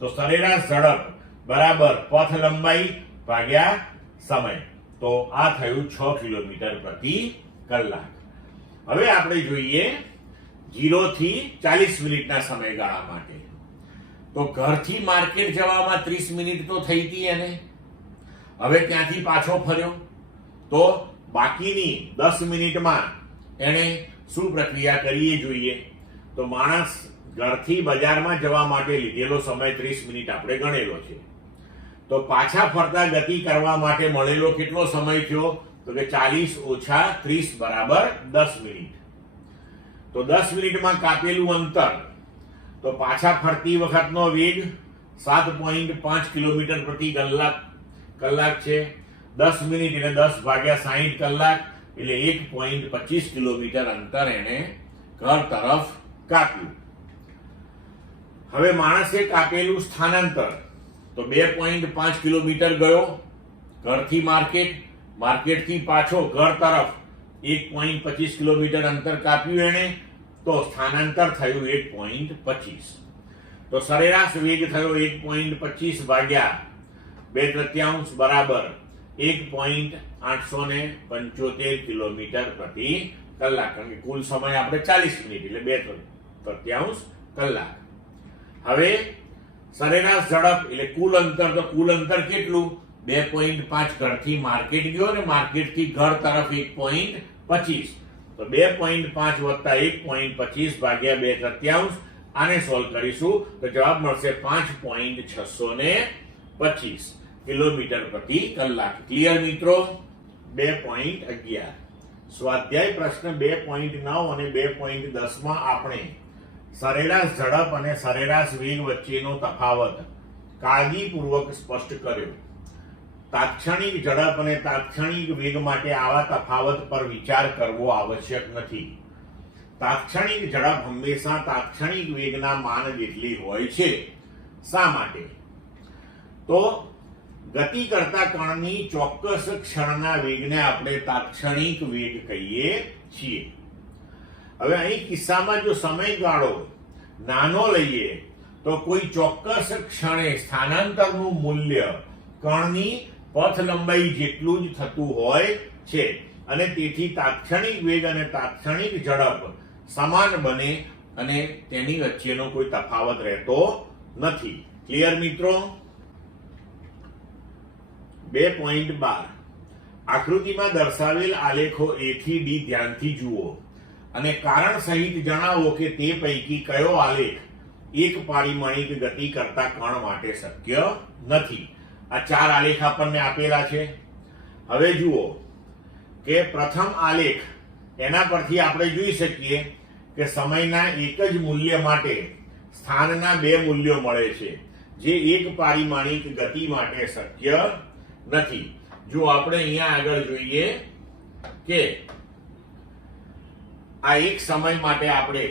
તો સરેરાશ ઝડપ બરાબર પથ લંબાઈ ભાગ્યા સમય. તો આ થયું 6 કિલોમીટર પ્રતિ કલાક. હવે આપણે જોઈએ 0 થી 40 મિનિટના સમયગાળા માટે. તો ઘરથી માર્કેટ જવામાં 30 મિનિટ તો થઈ હતી એને. હવે ત્યાંથી પાછો ફર્યો તો બાકીની 10 મિનિટમાં એને શું પ્રક્રિયા કરીએ જોઈએ. તો માણસ ઘરથી બજારમાં જવા માટે લીધેલો સમય 30 મિનિટ આપણે ગણેલો છે. તો પાછા ફરતા ગતિ કરવા માટે મળેલો કેટલો સમય થયો? તો કે 40 ઓછા 30 બરાબર 10 મિનિટ. તો 10 મિનિટમાં કાપેલું અંતર, તો પાછા ફરતી વખતનો વેગ 7.5 કિલોમીટર પ્રતિ કલાક છે. 10 મિનિટ એટલે 10 ભાગ્યા 60 કલાક એટલે 1.25 કિલોમીટર અંતર એને ઘર તરફ કાપ્યું. હવે માણસે કાપેલું સ્થાનાંતર, તો 2.5 કિલોમીટર ગયો ઘરથી માર્કેટથી પાછો ઘર તરફ 1.25 કિલોમીટર અંતર કાપ્યું એને, તો સ્થાનાંતર થયું 1.25. તો સરેરાશ વેગ થયો 1.25 ભાગ્યા 2/3 બરાબર 1.875 કિલોમીટર પ્રતિ કલાક. કારણ કે કુલ સમય આપણે 40 મિનિટ એટલે 2/3 કલાક. હવે સરેરાશ ઝડપ એટલે કુલ અંતર, તો કુલ અંતર કેટલું? 2.5 ઘરથી માર્કેટ ગયો ને માર્કેટથી ઘર તરફ 1.25. તો 2.5 વત્તા 1.25 ભાગ્યા 2/3. આને સોલ્વ કરીશું તો જવાબ મળશે 5.625 કિલોમીટર પ્રતિ કલાક. ક્લિયર મિત્રો? 2.11 સ્વાધ્યાય પ્રશ્ન 2.9 અને 2.10 માં આપણે સરેરાશ ઝડપ અને સરેરાશ વેગ વચ્ચેનો તફાવત કાળજીપૂર્વક સ્પષ્ટ કર્યો. તાત્ક્ષણિક ઝડપ અને તાત્ક્ષણિક વેગ માટે આવા તફાવત પર વિચાર કરવો આવશ્યક નથી. તાત્ક્ષણિક ઝડપ હંમેશા તાત્ક્ષણિક વેગના માન જેટલી હોય છે. શા માટે? તો ગતિ કરતા કણની ચોક્કસ ક્ષણના વેગને આપણે તાત્ક્ષણિક વેગ કહીએ છીએ. હવે અહીં કિસ્સામાં જો સમયગાળો નાનો લઈએ તો કોઈ ચોક્કસ ક્ષણે સ્થાનાંતરનું મૂલ્ય કણની પથ લંબાઈ જેટલું જ થતું હોય છે અને તેથી તાત્ક્ષણિક વેગ અને તાત્ક્ષણિક ઝડપ સમાન બને અને તેની વચ્ચેનો કોઈ તફાવત રહેતો નથી. ક્લિયર મિત્રો? 2.12 આકૃતિમાં દર્શાવેલ આલેખો A થી D ધ્યાનથી જુઓ અને કારણ સહિત જણાવો કે તે પૈકી કયો આલેખ એક પારિમાણિક ગતિ કરતા કણ માટે શક્ય નથી. આ 4 આલેખ આપણને આપેલા છે. હવે જુઓ કે પ્રથમ આલેખ, એના પરથી આપણે જોઈ શકીએ કે સમયના એક જ મૂલ્ય માટે સ્થાનના 2 મૂલ્યો મળે છે, જે એક પારિમાણિક ગતિ માટે શક્ય નથી. જો આપણે અહીંયા આગળ જોઈએ કે આ એક સમય માટે આપણે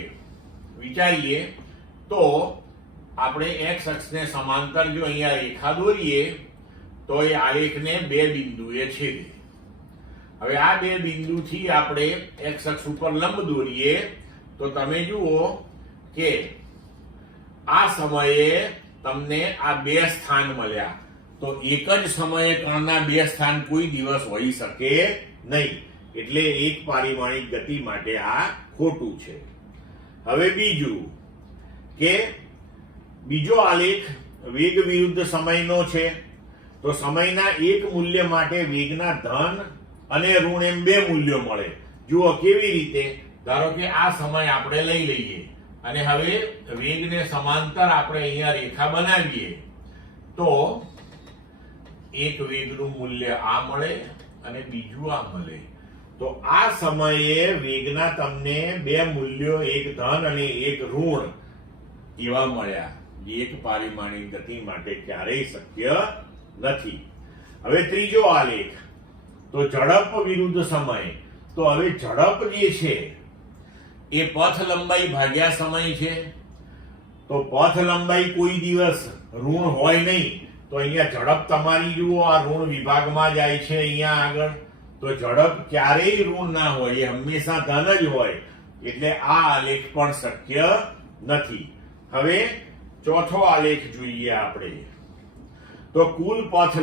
વિચારીએ તો આપણે x અક્ષને સમાંતર જો અહીંયા રેખા દોરીએ તો એ આલેખને 2 બિંદુએ છેદે. હવે આ 2 બિંદુથી આપણે x અક્ષ ઉપર લંબ દોરીએ તો તમે જુઓ કે આ સમયે તમને આ 2 સ્થાન મળ્યા. તો એક જ સમયે કણના 2 સ્થાન કોઈ દિવસ હોઈ શકે નહીં. એટલે એક પારિમાણિક ગતિ માટે આ ખોટું છે. હવે બીજું કે બીજો આલેખ વેગ વિરુદ્ધ સમયનો છે. તો સમયના એક મૂલ્ય માટે વેગના ધન અને ઋણ એમ 2 મૂલ્યો મળે. જુઓ કેવી રીતે? ધારો કે આ સમય આપણે લઈ લઈએ અને હવે વેગને સમાંતર આપણે અહીંયા રેખા બનાવીએ તો એક વેગનું મૂલ્ય આ મળે અને બીજું આ મળે. તો આ સમયે વેગના તમને 2 મૂલ્યો, એક ધન અને એક ઋણ એવા મળ્યા, જે એક પારિમાણિક ગતિ માટે ક્યારેય શક્ય નથી. હવે ત્રીજો આલેખ, તો ઝડપ વિરુદ્ધ સમય. તો હવે ઝડપ જે છે એ પથ લંબાઈ ભાગ્યા સમય છે. તો પથ લંબાઈ કોઈ દિવસ ઋણ હોય નહીં. તો અહીંયા ઝડપ તમારી જુઓ આ ઋણ વિભાગમાં જાય છે અહીંયા આગળ. તો ઝડપ ક્યારેય ઋણ ના હોય, એ હંમેશા ધન જ હોય. એટલે આ આલેખ પણ શક્ય નથી. હવે ચોથો આલેખ જોઈએ આપણે. તો કુલ પથ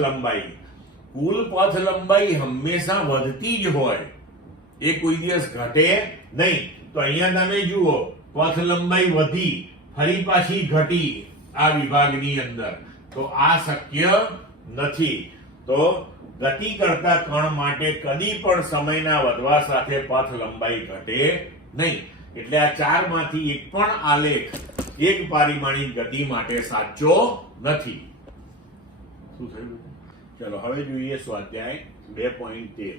લંબાઈ હંમેશા વધતી જ હોય, એ કોઈ દિવસ ઘટે નહીં. તો અહીંયા તમે જુઓ, પથ લંબાઈ વધી ફરી પાછી ઘટી આ વિભાગની અંદર, તો આ શક્ય નથી. તો ગતિ કરતા કણ માટે કદી પણ સમયના વધવા સાથે પથ લંબાઈ ઘટે નહીં. એટલે આ ચારમાંથી એક પણ આલેખ એક પારિમાણિક ગતિ માટે સાચો નથી. શું થયું? ચલો હવે જોઈએ સ્વાધ્યાય 2.13.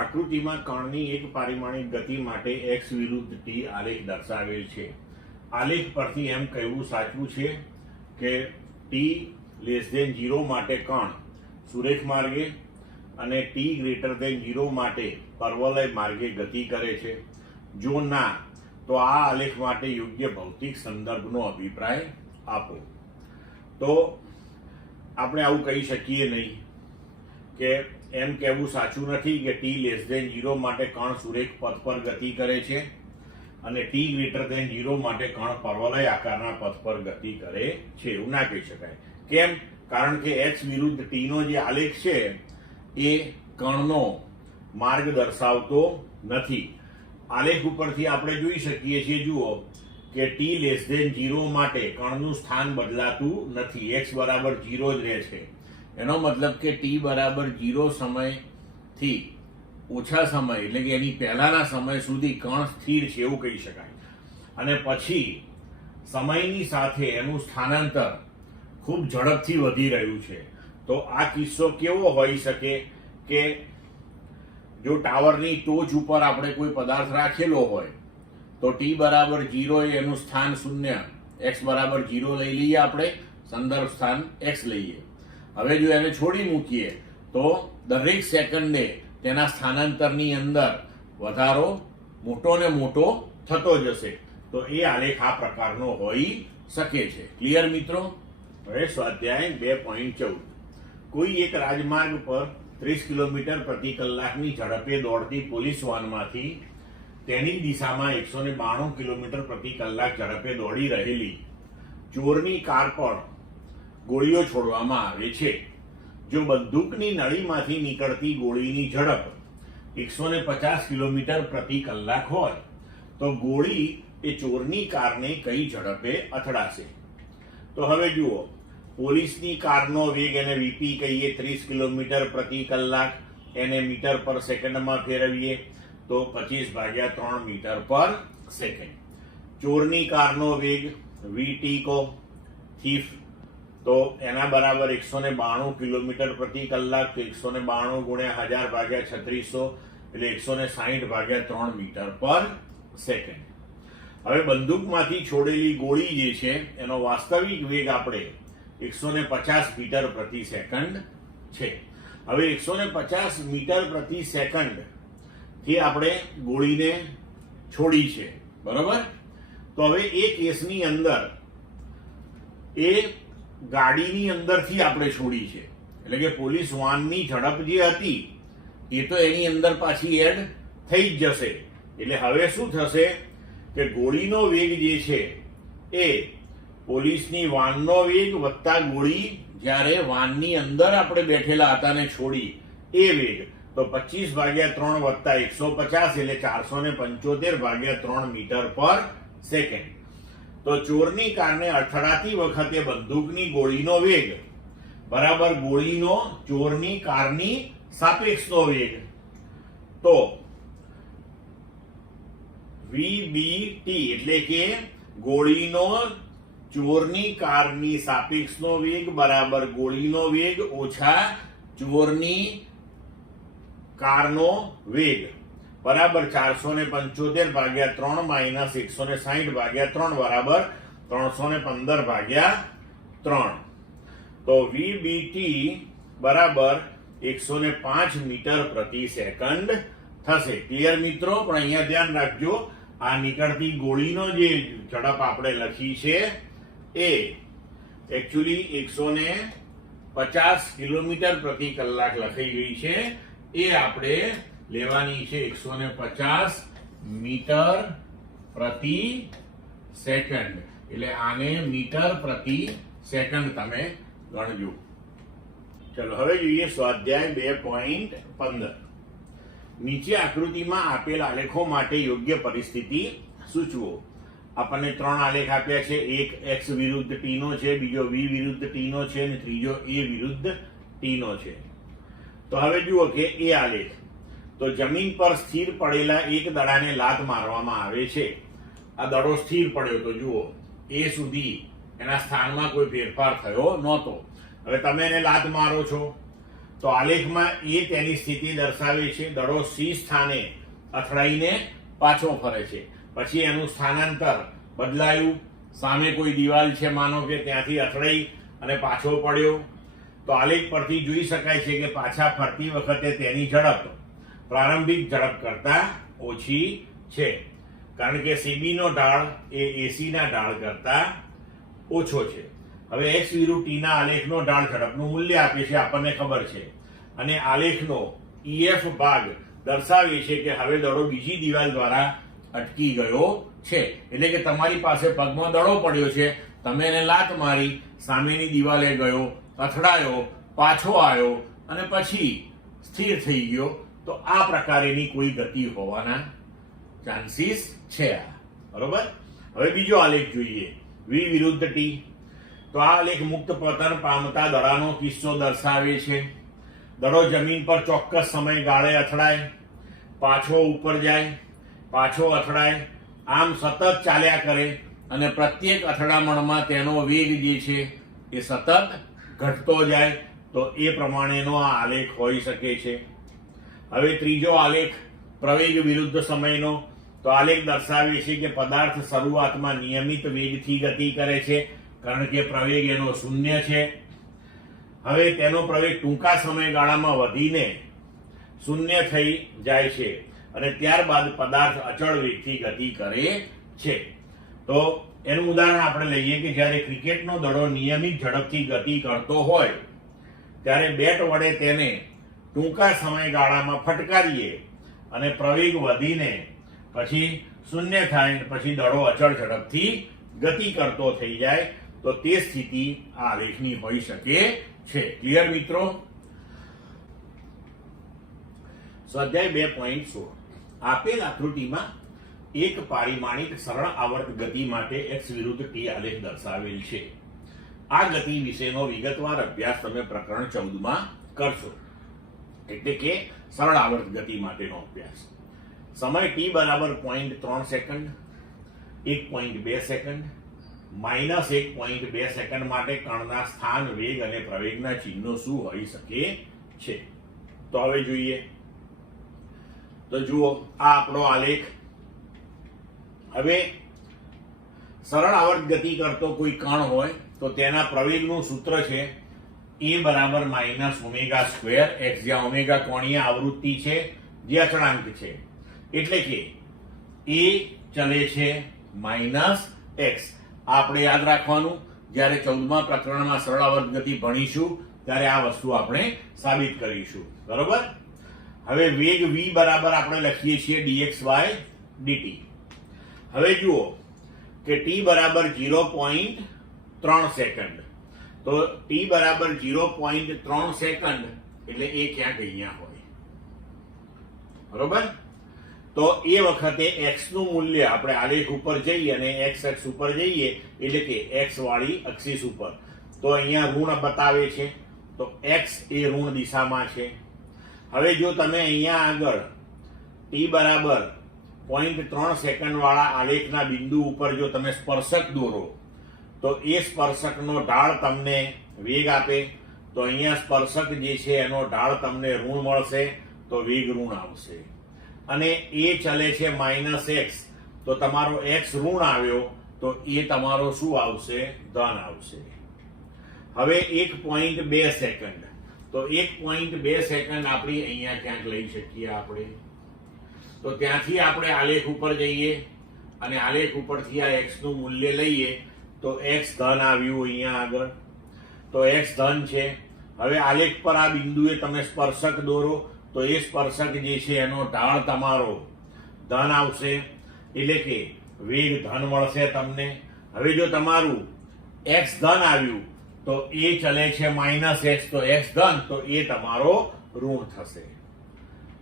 આકૃતિમાં કણની એક પારિમાણિક ગતિ માટે x વિરુદ્ધ t આલેખ દર્શાવેલ છે. આલેખ પરથી એમ કહેવું સાચું છે કે t 0 માટે કણ સુરેખ માર્ગે અને t 0 માટે પરવલય માર્ગે ગતિ કરે છે. જો ના, તો આ આલેખ માટે યોગ્ય ભૌતિક સંદર્ભનો અભિપ્રાય આપો. તો આપણે આવું કહી શકીએ નહીં કે એમ કહેવું સાચું નથી કે t 0 માટે કણ સુરેખ પથ પર ગતિ કરે છે અને t 0 માટે કણ પરવલય આકારના પથ પર ગતિ કરે છે. એવું ના કહી શકાય. કેમ? કારણ કે x વિરુદ્ધ t નો જે આલેખ છે એ કણનો માર્ગ દર્શાવતો નથી. આલેખ ઉપરથી આપણે જોઈ શકીએ છીએ, જુઓ કે t<0 માટે કણનું સ્થાન બદલાતું નથી, x બરાબર 0 જ રહે છે. એનો મતલબ કે t બરાબર 0 સમયથી ઓછા સમય એટલે કે એની પહેલાના સમય સુધી કણ સ્થિર છે એવું કહી શકાય. અને પછી સમયની સાથે એનું સ્થાનાંતર ખૂબ ઝડપથી વધી રહ્યું છે. તો આ કિસ્સો કેવો હોઈ શકે કે જો ટાવરની ટોચ ઉપર આપણે કોઈ પદાર્થ રાખેલો હોય તો t બરાબર 0 એનું સ્થાન 0, x બરાબર 0 લઈ લઈએ, આપણે સંદર્ભ સ્થાન x લઈએ. હવે જો એને છોડી મૂકીએ તો દરેક સેકન્ડે તેના સ્થાનાંતરની અંદર વધારો મોટો ને મોટો થતો જશે. તો એ આલેખ આ પ્રકારનો હોઈ શકે છે. ક્લિયર મિત્રો? હવે સ્વાધ્યાય 2.14. કોઈ એક રાજમાર્ગ પર 30 કિલોમીટર પ્રતિ કલાકની ઝડપે દોડતી પોલીસ વાનમાંથી તેની દિશામાં 192 કિલોમીટર પ્રતિ કલાક ઝડપે દોડી રહેલી ચોરની કાર પર ગોળીઓ છોડવામાં આવે છે. જો બંદૂકની નળીમાંથી નીકળતી ગોળીની ઝડપ 150 કિલોમીટર પ્રતિ કલાક હોય તો ગોળી એ ચોરની કારને કઈ ઝડપે અથડાશે? તો હવે જુઓ, પોલીસની કારનો વેગ એને વીપી કહીએ, 30 કિલોમીટર પ્રતિ કલાક, એને મીટર પર સેકન્ડમાં ફેરવીએ તો 25/3 મીટર પર સેકન્ડ. ચોરની કારનો વેગ વીટી કો, થીફ, તો એના બરાબર 192 કિલોમીટર પ્રતિ કલાક, તો 192 ગુણ્યા 1000/3600 એટલે 160/3 મીટર પર સેકન્ડ. હવે બંદૂકમાંથી છોડેલી ગોળી જે છે એનો વાસ્તવિક વેગ આપણે 150 મીટર પ્રતિ સેકન્ડ છે. હવે 150 મીટર પ્રતિ સેકન્ડ થી આપણે ગોળીને છોડી છે, બરોબર? તો હવે એ કેસની અંદર એ ગાડીની અંદરથી આપણે છોડી છે, એટલે કે પોલીસ વાનની ઝડપ જે હતી એ તો એની અંદર પાછી એડ થઈ જ જશે. એટલે હવે શું થશે કે ગોળીનો વેગ જે છે એ પોલીસની વાનનો વેગ વત્તા ગોળી જ્યારે વાનની અંદર આપણે બેઠેલા હતા ને છોડી એ વેગ, તો 25/3 વત્તા 150 એટલે 475/3 મીટર પર સેકન્ડ. તો ચોરની કારને અથડાતી વખતે બંદૂકની ગોળીનો વેગ બરાબર ગોળીનો ચોરની કારની સાપેક્ષનો વેગ. તો VBT એટલે કે ગોળીનો ચોરની કારની સાપેક્ષનો વેગ બરાબર ગોળીનો વેગ ઓછા ચોરની કારનો વેગ બરાબર 475/3 માઇનસ 160/3 બરાબર 315/3. તો VBT બરાબર 105 મીટર પ્રતિ સેકન્ડ થશે. ક્લિયર મિત્રો? પણ અહીંયા ધ્યાન રાખજો, આ નીકળતી ગોળીનો જે ઝડપ આપણે લખી છે એ એકચ્યુઅલી 150 કિલોમીટર પ્રતિ કલાક લખાઈ ગઈ છે, એ આપણે લેવાની છે 150 મીટર પ્રતિ સેકન્ડ, એટલે આને મીટર પ્રતિ સેકન્ડ તમે ગણજો. ચલો હવે જોઈએ સ્વાધ્યાય 2.15. નીચે આકૃતિમાં આપેલ આલેખો માટે યોગ્ય પરિસ્થિતિ સૂચવો. આપણને 3 આલેખ આપ્યા છે. એક x વિરુદ્ધ t નો છે, બીજો v વિરુદ્ધ t નો છે અને ત્રીજો a વિરુદ્ધ t નો છે. તો હવે જુઓ કે એ આલેખ, તો જમીન પર સ્થિર પડેલા એક દડાને લાત મારવામાં આવે છે. આ દડો સ્થિર પડ્યો, તો જુઓ એ સુધી એના સ્થાનમાં કોઈ ફેરફાર થયો નહોતો. હવે તમે એને લાત મારો છો તો આલેખમાં એ તેની સ્થિતિ દર્શાવે છે. દડો C સ્થાને અથડાઈને પાછો ફરે છે, પછી એનું સ્થાનાંતર બદલાયું. સામે કોઈ દિવાલ છે માનો કે, ત્યાંથી અથડાઈ અને પાછો પડ્યો. તો આલેખ પરથી જોઈ શકાય છે કે પાછા ફરતી વખતે તેની ઝડપ પ્રારંભિક ઝડપ કરતા ઓછી છે, કારણ કે CB નો ઢાળ એ AC ના ઢાળ કરતા ઓછો છે. હવે x વિરુદ્ધ t ના આલેખનો ઢાળ ઝડપનું મૂલ્ય આપે છે, આપણને ખબર છે, અને આલેખનો EF ભાગ દર્શાવે છે કે હવે દડો બીજી દિવાલ દ્વારા અટકી ગયો છે. એટલે કે તમારી પાસે પગમાં દડો પડ્યો છે, તમે એને લાત મારી, સામેની દિવાલે ગયો, અથડાયો, પાછો આવ્યો અને પછી સ્થિર થઈ ગયો. તો આ પ્રકારેની કોઈ ગતિ હોવાના ચાન્સીસ છે. બરોબર. હવે બીજો આલેખ જોઈએ, v વિરુદ્ધ t. તો આ આલેખ મુક્ત પતન પામતા દડાનો કિસ્સો દર્શાવે છે. દડો જમીન પર ચોક્કસ સમયગાળે અથડાય, પાછો ઉપર જાય, પાછો અથડાય, આમ સતત ચાલ્યા કરે અને પ્રત્યેક અથડામણમાં તેનો વેગ જે છે એ સતત ઘટતો જાય. તો એ પ્રમાણેનો આ આલેખ હોઈ શકે છે. હવે ત્રીજો આલેખ પ્રવેગ વિરુદ્ધ સમયનો. તો આલેખ દર્શાવે છે કે પદાર્થ શરૂઆતમાં નિયમિત વેગથી ગતિ કરે છે, કારણ કે પ્રવેગ એનો 0 છે. હવે તેનો પ્રવેગ ટૂંકા સમયગાળામાં વધીને 0 થઈ જાય છે અને ત્યારબાદ પદાર્થ અચળ વેગથી ગતિ કરે છે. તો એનું ઉદાહરણ આપણે લઈએ કે જ્યારે ક્રિકેટનો દડો નિયમિત ઝડપથી ગતિ કરતો હોય ત્યારે બેટ વડે તેને ટૂંકા સમયગાળામાં ફટકારીએ અને પ્રવેગ વધીને પછી 0 થાય, પછી દડો અચળ ઝડપથી ગતિ કરતો થઈ જાય, તો તે સ્થિતિ આ આલેખની હોઈ શકે છે. ક્લિયર મિત્રો? સ્વાધ્યાય 2.16. આપેલ આકૃતિમાં એક પારિમાણિક સરળ આવર્ત ગતિ માટે x વિરુદ્ધ t આલેખ દર્શાવેલ છે. આ ગતિ વિશેનો વિગતવાર અભ્યાસ તમે પ્રકરણ 14 માં કરશો, એટલે કે સરળ આવર્ત ગતિ માટેનો અભ્યાસ. સમય t બરાબર 0.3 સેકન્ડ, 1.2 સેકન્ડ, -1.2 સેકન્ડ માટે કણના સ્થાન, વેગ અને પ્રવેગના ચિહ્નો શું હોઈ શકે છે? તો હવે જોઈએ. તો જુઓ આ આપણો આલેખ. હવે સરળ આવર્ત ગતિ કરતો કોઈ કણ હોય તો તેના પ્રવેગનું સૂત્ર છે a બરાબર -ω². x જ્યાં ઓમેગા કોણીય આવૃત્તિ છે, જે અચળાંક છે, એટલે કે a ચલે છે -x. આપણે યાદ રાખવાનું, જ્યારે 14મા પ્રકરણમાં સરળ આવર્ત ગતિ ભણીશું ત્યારે આ વસ્તુ આપણે સાબિત કરીશું. બરોબર. હવે વેગ v બરાબર આપણે લખીએ છીએ dx/dt. હવે જુઓ કે t બરાબર 0.3 સેકન્ડ. તો t બરાબર 0.3 સેકન્ડ એટલે એ ક્યાંક અહીંયા હોય. બરોબર. તો એ વખતે x નું મૂલ્ય આપણે આલેખ ઉપર જઈએ અને x અક્ષ ઉપર જઈએ, એટલે કે x વાળી અક્ષિસ ઉપર, તો અહીંયા ઋણ બતાવે છે, તો x એ ઋણ દિશામાં છે. હવે જો તમે અહીંયા આગળ t બરાબર 0.3 સેકન્ડ વાળા આલેખના બિંદુ ઉપર જો તમે સ્પર્શક દોરો તો એ સ્પર્શકનો ઢાળ તમને વેગ આપે. તો અહીંયા સ્પર્શક જે છે એનો ઢાળ તમને ઋણ મળશે, તો વેગ ઋણ આવશે. અને એ ચલે છે -x, તો તમારો x ઋણ આવ્યો, તો એ તમારો શું આવશે? ધન આવશે. હવે 1.2 સેકન્ડ. તો 1.2 સેકન્ડ આપણી અહીંયા ક્યાંક લઈ શકીએ આપણે. તો ત્યાંથી આપણે આલેખ ઉપર જઈએ અને આલેખ ઉપરથી આ x નું મૂલ્ય લઈએ, તો x ધન આવ્યું અહીંયા આગળ, તો x ધન છે. હવે આલેખ પર આ બિંદુએ તમે સ્પર્શક દોરો, તો એ સ્પર્શક જે છે એનો ઢાળ તમારો ધન આવશે, એટલે કે વેગ ધન મળશે તમને. હવે જો તમારું x ધન આવ્યું તો એ ચલે છે -x, તો x ધન, તો એ તમારો ઋણ થશે.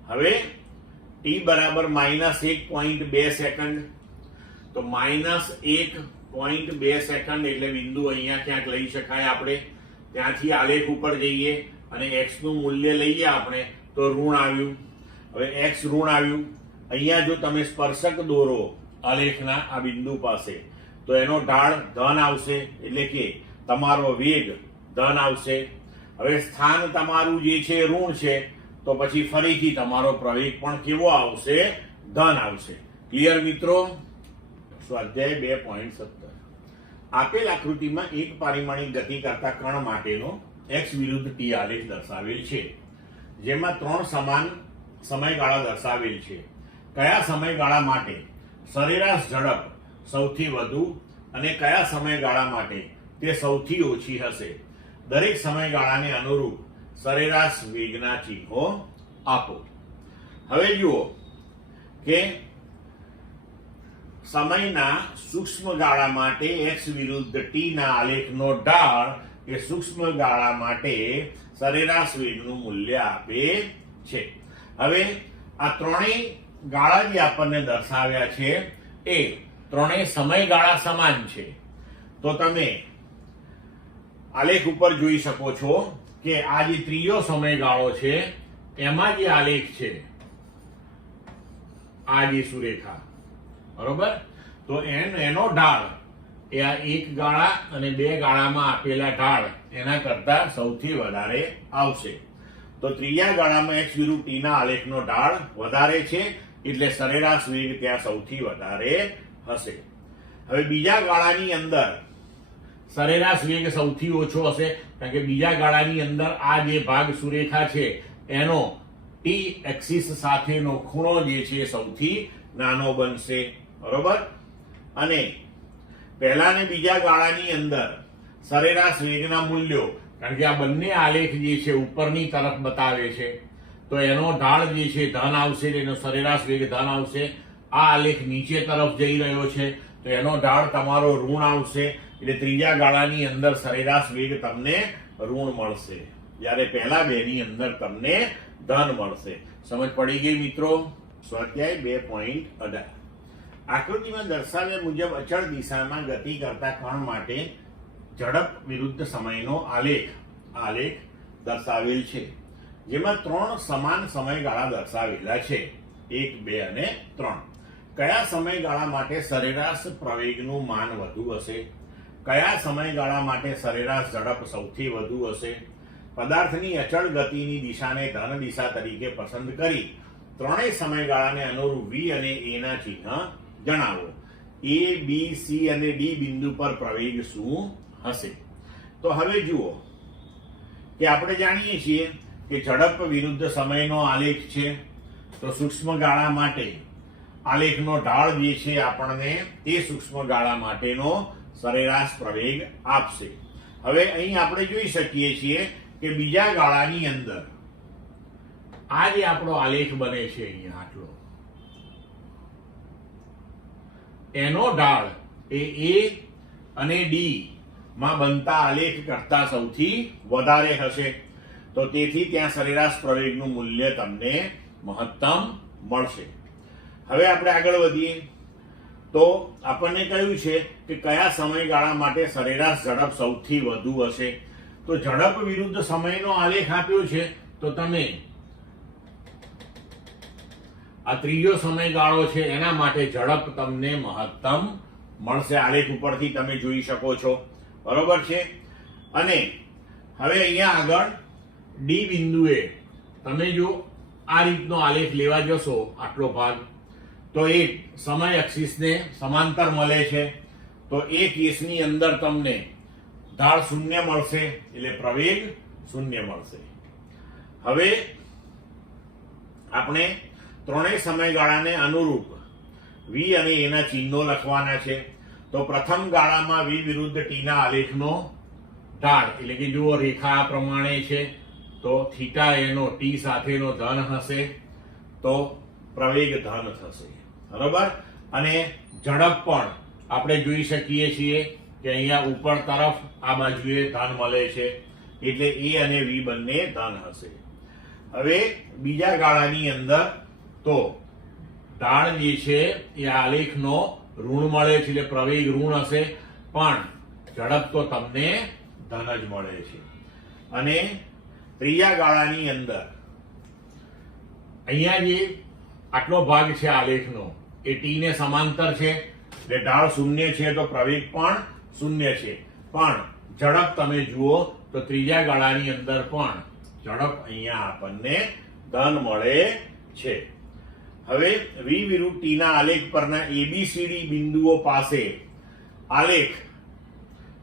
હવે t બરાબર -1.2 સેકન્ડ, તો -1.2 સેકન્ડ એટલે બિંદુ અહીંયા ક્યાંક લઈ શકાય આપણે. ત્યાંથી આલેખ ઉપર જઈએ અને x નું મૂલ્ય લઈએ આપણે, તો ઋણ આવ્યું. હવે x ઋણ આવ્યું. અહીંયા જો તમે સ્પર્શક દોરો આલેખના આ બિંદુ પાસે, તો એનો ઢાળ ધન આવશે, એટલે કે તમારો વેગ ધન આવશે. હવે સ્થાન તમારું જે છે ઋણ છે, તો પછી ફરીથી તમારો પ્રવેગ પણ કેવો આવશે? ધન આવશે. ક્લિયર મિત્રો? સ્વાધ્યાય 2.17. આપેલ આકૃતિમાં એક પરિમાણિક ગતિ કરતા કણ માટેનો x વિરુદ્ધ t આલેખ દર્શાવેલ છે, જેમાં 3 સમાન સમયગાળા દર્શાવેલ છે. કયા સમયગાળા માટે સરેરાશ ઝડપ સૌથી વધુ અને કયા સમયગાળા માટે તે સૌથી ઓછી હશે? દરેક સમયગાળાને અનુરૂપ સરેરાશ વેગના ચિહ્નો આપો. હવે જુઓ કે સમયના સૂક્ષ્મ ગાળા માટે x વિરુદ્ધ t ના આલેખનો ઢાળ એ સૂક્ષ્મ ગાળા માટે સરેરાશ વેગનું મૂલ્ય આપે છે. હવે આ ત્રણેય ગાળા જે આપણને દર્શાવ્યા છે એ ત્રણેય સમયગાળા સમાન છે. તો તમે આલેખ ઉપર જોઈ શકો છો કે આ જે ત્રીજો સમયગાળો છે એમાં જે આલેખ છે, આ જે સુરેખા, બરોબર, તો એનો ઢાળ એ આ એક ગાળા અને બે ગાળામાં આપેલા ઢાળ એના કરતા સૌથી વધારે આવશે. તો ત્રીજા ગાળામાં x વિરુદ્ધ t ના આલેખનો ઢાળ વધારે છે, એટલે સરેરાશ વેગ ત્યાં સૌથી વધારે હશે. હવે બીજા ગાળાની અંદર સરેરાશ વેગ સૌથી ઓછો હશે, કારણ કે બીજા ગાળાની અંદર આ જે ભાગ સુરેખા છે એનો t એક્સિસ સાથેનો ખૂણો જે છે સૌથી નાનો બનશે, બરોબર. અને પહેલા ને બીજા ગાળાની અંદર સરેરાશ વેગના મૂલ્યો, કારણ કે આ બંને આલેખ જે છે ઉપરની તરફ બતાવે છે, તો એનો ઢાળ જે છે ધન આવશે, એનો સરેરાશ વેગ ધન આવશે. આ આલેખ નીચે તરફ જઈ રહ્યો છે, તો એનો ઢાળ તમારો ઋણ આવશે, એટલે ત્રીજા ગાળાની અંદર સરેરાશ વેગ તમને ઋણ મળશે, જ્યારે પહેલા બે ની અંદર તમને ધન મળશે. સમજ પડી ગઈ મિત્રો? સ્વાધ્યાય 2.18. આકૃતિમાં દર્શાવ્યા મુજબ અચળ દિશામાં ગતિ કરતા કણ માટે ઝડપ વિરુદ્ધ સમયનો આલેખ દર્શાવેલ છે, જેમાં 3 સમાન સમયગાળા દર્શાવેલા છે, 1, 2 અને 3. કયા સમયગાળા માટે સરેરાશ પ્રવેગનું માન વધુ હશે? કયા સમયગાળા માટે સરેરાશ ઝડપ સૌથી વધુ હશે? પદાર્થની અચળ ગતિની દિશાને ધન દિશા તરીકે પસંદ કરી ત્રણેય સમયગાળાને અનુરૂપ v અને a ના ચિહ્ન જણાવો. a, b, c અને d બિંદુ પર પ્રવેગ શું હશે? તો હવે જુઓ કે આપણે જાણીએ છીએ કે ઝડપ વિરુદ્ધ સમયનો આલેખ છે, તો સૂક્ષ્મ ગાળા માટે આલેખનો ઢાળ જે છે આપણને તે સૂક્ષ્મ ગાળા માટેનો સરેરાશ પ્રવેગ આપશે. હવે અહીં આપણે જોઈ શકીએ છીએ કે બીજા ગાળાની અંદર આ જે આપણો આલેખ બને છે અહીંયા આટલો, એનો ઢાળ એ a અને d માં બનતા આલેખ કરતા સૌથી વધારે હશે, તો તેથી ત્યાં સરેરાશ પ્રવેગનું મૂલ્ય તમને મહત્તમ મળશે. હવે આપણે આગળ વધીએ તો આપણને કહ્યું છે કે કયા સમયગાળા માટે સરેરાશ ઝડપ સૌથી વધુ હશે. તો ઝડપ વિરુદ્ધ સમયનો આલેખ આપ્યો છે, તો તમે આ ત્રીજો સમયગાળો છે એના માટે ઝડપ તમને મહત્તમ મળશે. આલેખ ઉપરથી તમે જોઈ શકો છો, બરોબર છે. અને હવે અહીંયા આગળ ડી બિંદુએ તમે જો આ રીતનો આલેખ લેવા જશો, આટલો ભાગ, તો એ સમય એક્સિસને સમાંતર મળે છે, તો એ કેસની અંદર તમને ઢાળ 0 મળશે, એટલે પ્રવેગ 0 મળશે. હવે આપણે ત્રણેય સમયગાળાને અનુરૂપ v અને a ના ચિહ્નો લખવાના છે. તો પ્રથમ ગાળામાં v વિરુદ્ધ t ના આલેખનો ઢાળ, એટલે કે જુઓ રેખા આ પ્રમાણે છે, તો થીટા એનો t સાથેનો ધન હશે, તો પ્રવેગ ધન થશે, બરોબર. અને ઝડપ પણ આપણે જોઈ શકીએ છીએ કે અહીંયા ઉપર તરફ આ બાજુએ ધન મળે છે, એટલે એ અને વી બંને ધન હશે. હવે બીજા ગાળાની અંદર તો ઢાળ જે છે એ આલેખનો ઋણ મળે છે, એટલે પ્રવેગ ઋણ હશે, પણ ઝડપ તો તમને ધન જ મળે છે. અને ત્રીજા ગાળાની અંદર અહીંયા જે આટલો ભાગ છે આલેખનો એ ટી ને સમાંતર છે, એટલે ઢાળ શૂન્ય છે તો પ્રવેગ પણ શૂન્ય છે, પણ ઝડપ તમે જુઓ તો ત્રીજા ગાળાની અંદર પણ ઝડપ અહીંયા આપણને ધન મળે છે. હવે વી વિરુદ્ધ ટી ના આલેખ પરના એબીસીડી બિંદુઓ પાસે આલેખ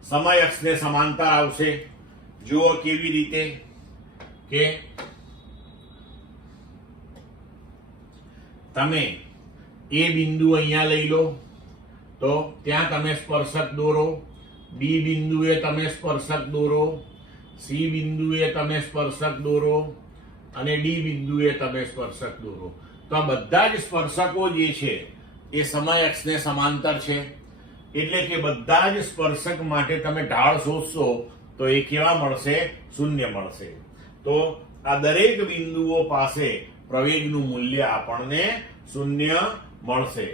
સમય અક્ષને સમાંતર આવશે. જુઓ કેવી રીતે કે તમે એ બિંદુ અહીંયા લઈ લો તો ત્યાં તમે સ્પર્શક દોરો, બી બિંદુએ તમે સ્પર્શક દોરો, સી બિંદુએ તમે સ્પર્શક દોરો અને ડી બિંદુએ તમે સ્પર્શક દોરો. તો આ બધા જ સ્પર્શકો જે છે એ સમય અક્ષને સમાંતર છે, એટલે કે બધા જ સ્પર્શક માટે તમે ઢાળ શોધશો તો એ કેવા મળશે? શૂન્ય મળશે. તો આ દરેક બિંદુઓ પાસે પ્રવેગનું મૂલ્ય આપણને શૂન્ય મળશે.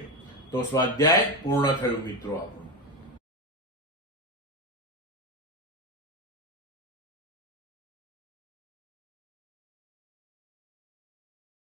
તો સ્વાધ્યાય પૂર્ણ થયું મિત્રો આપણું.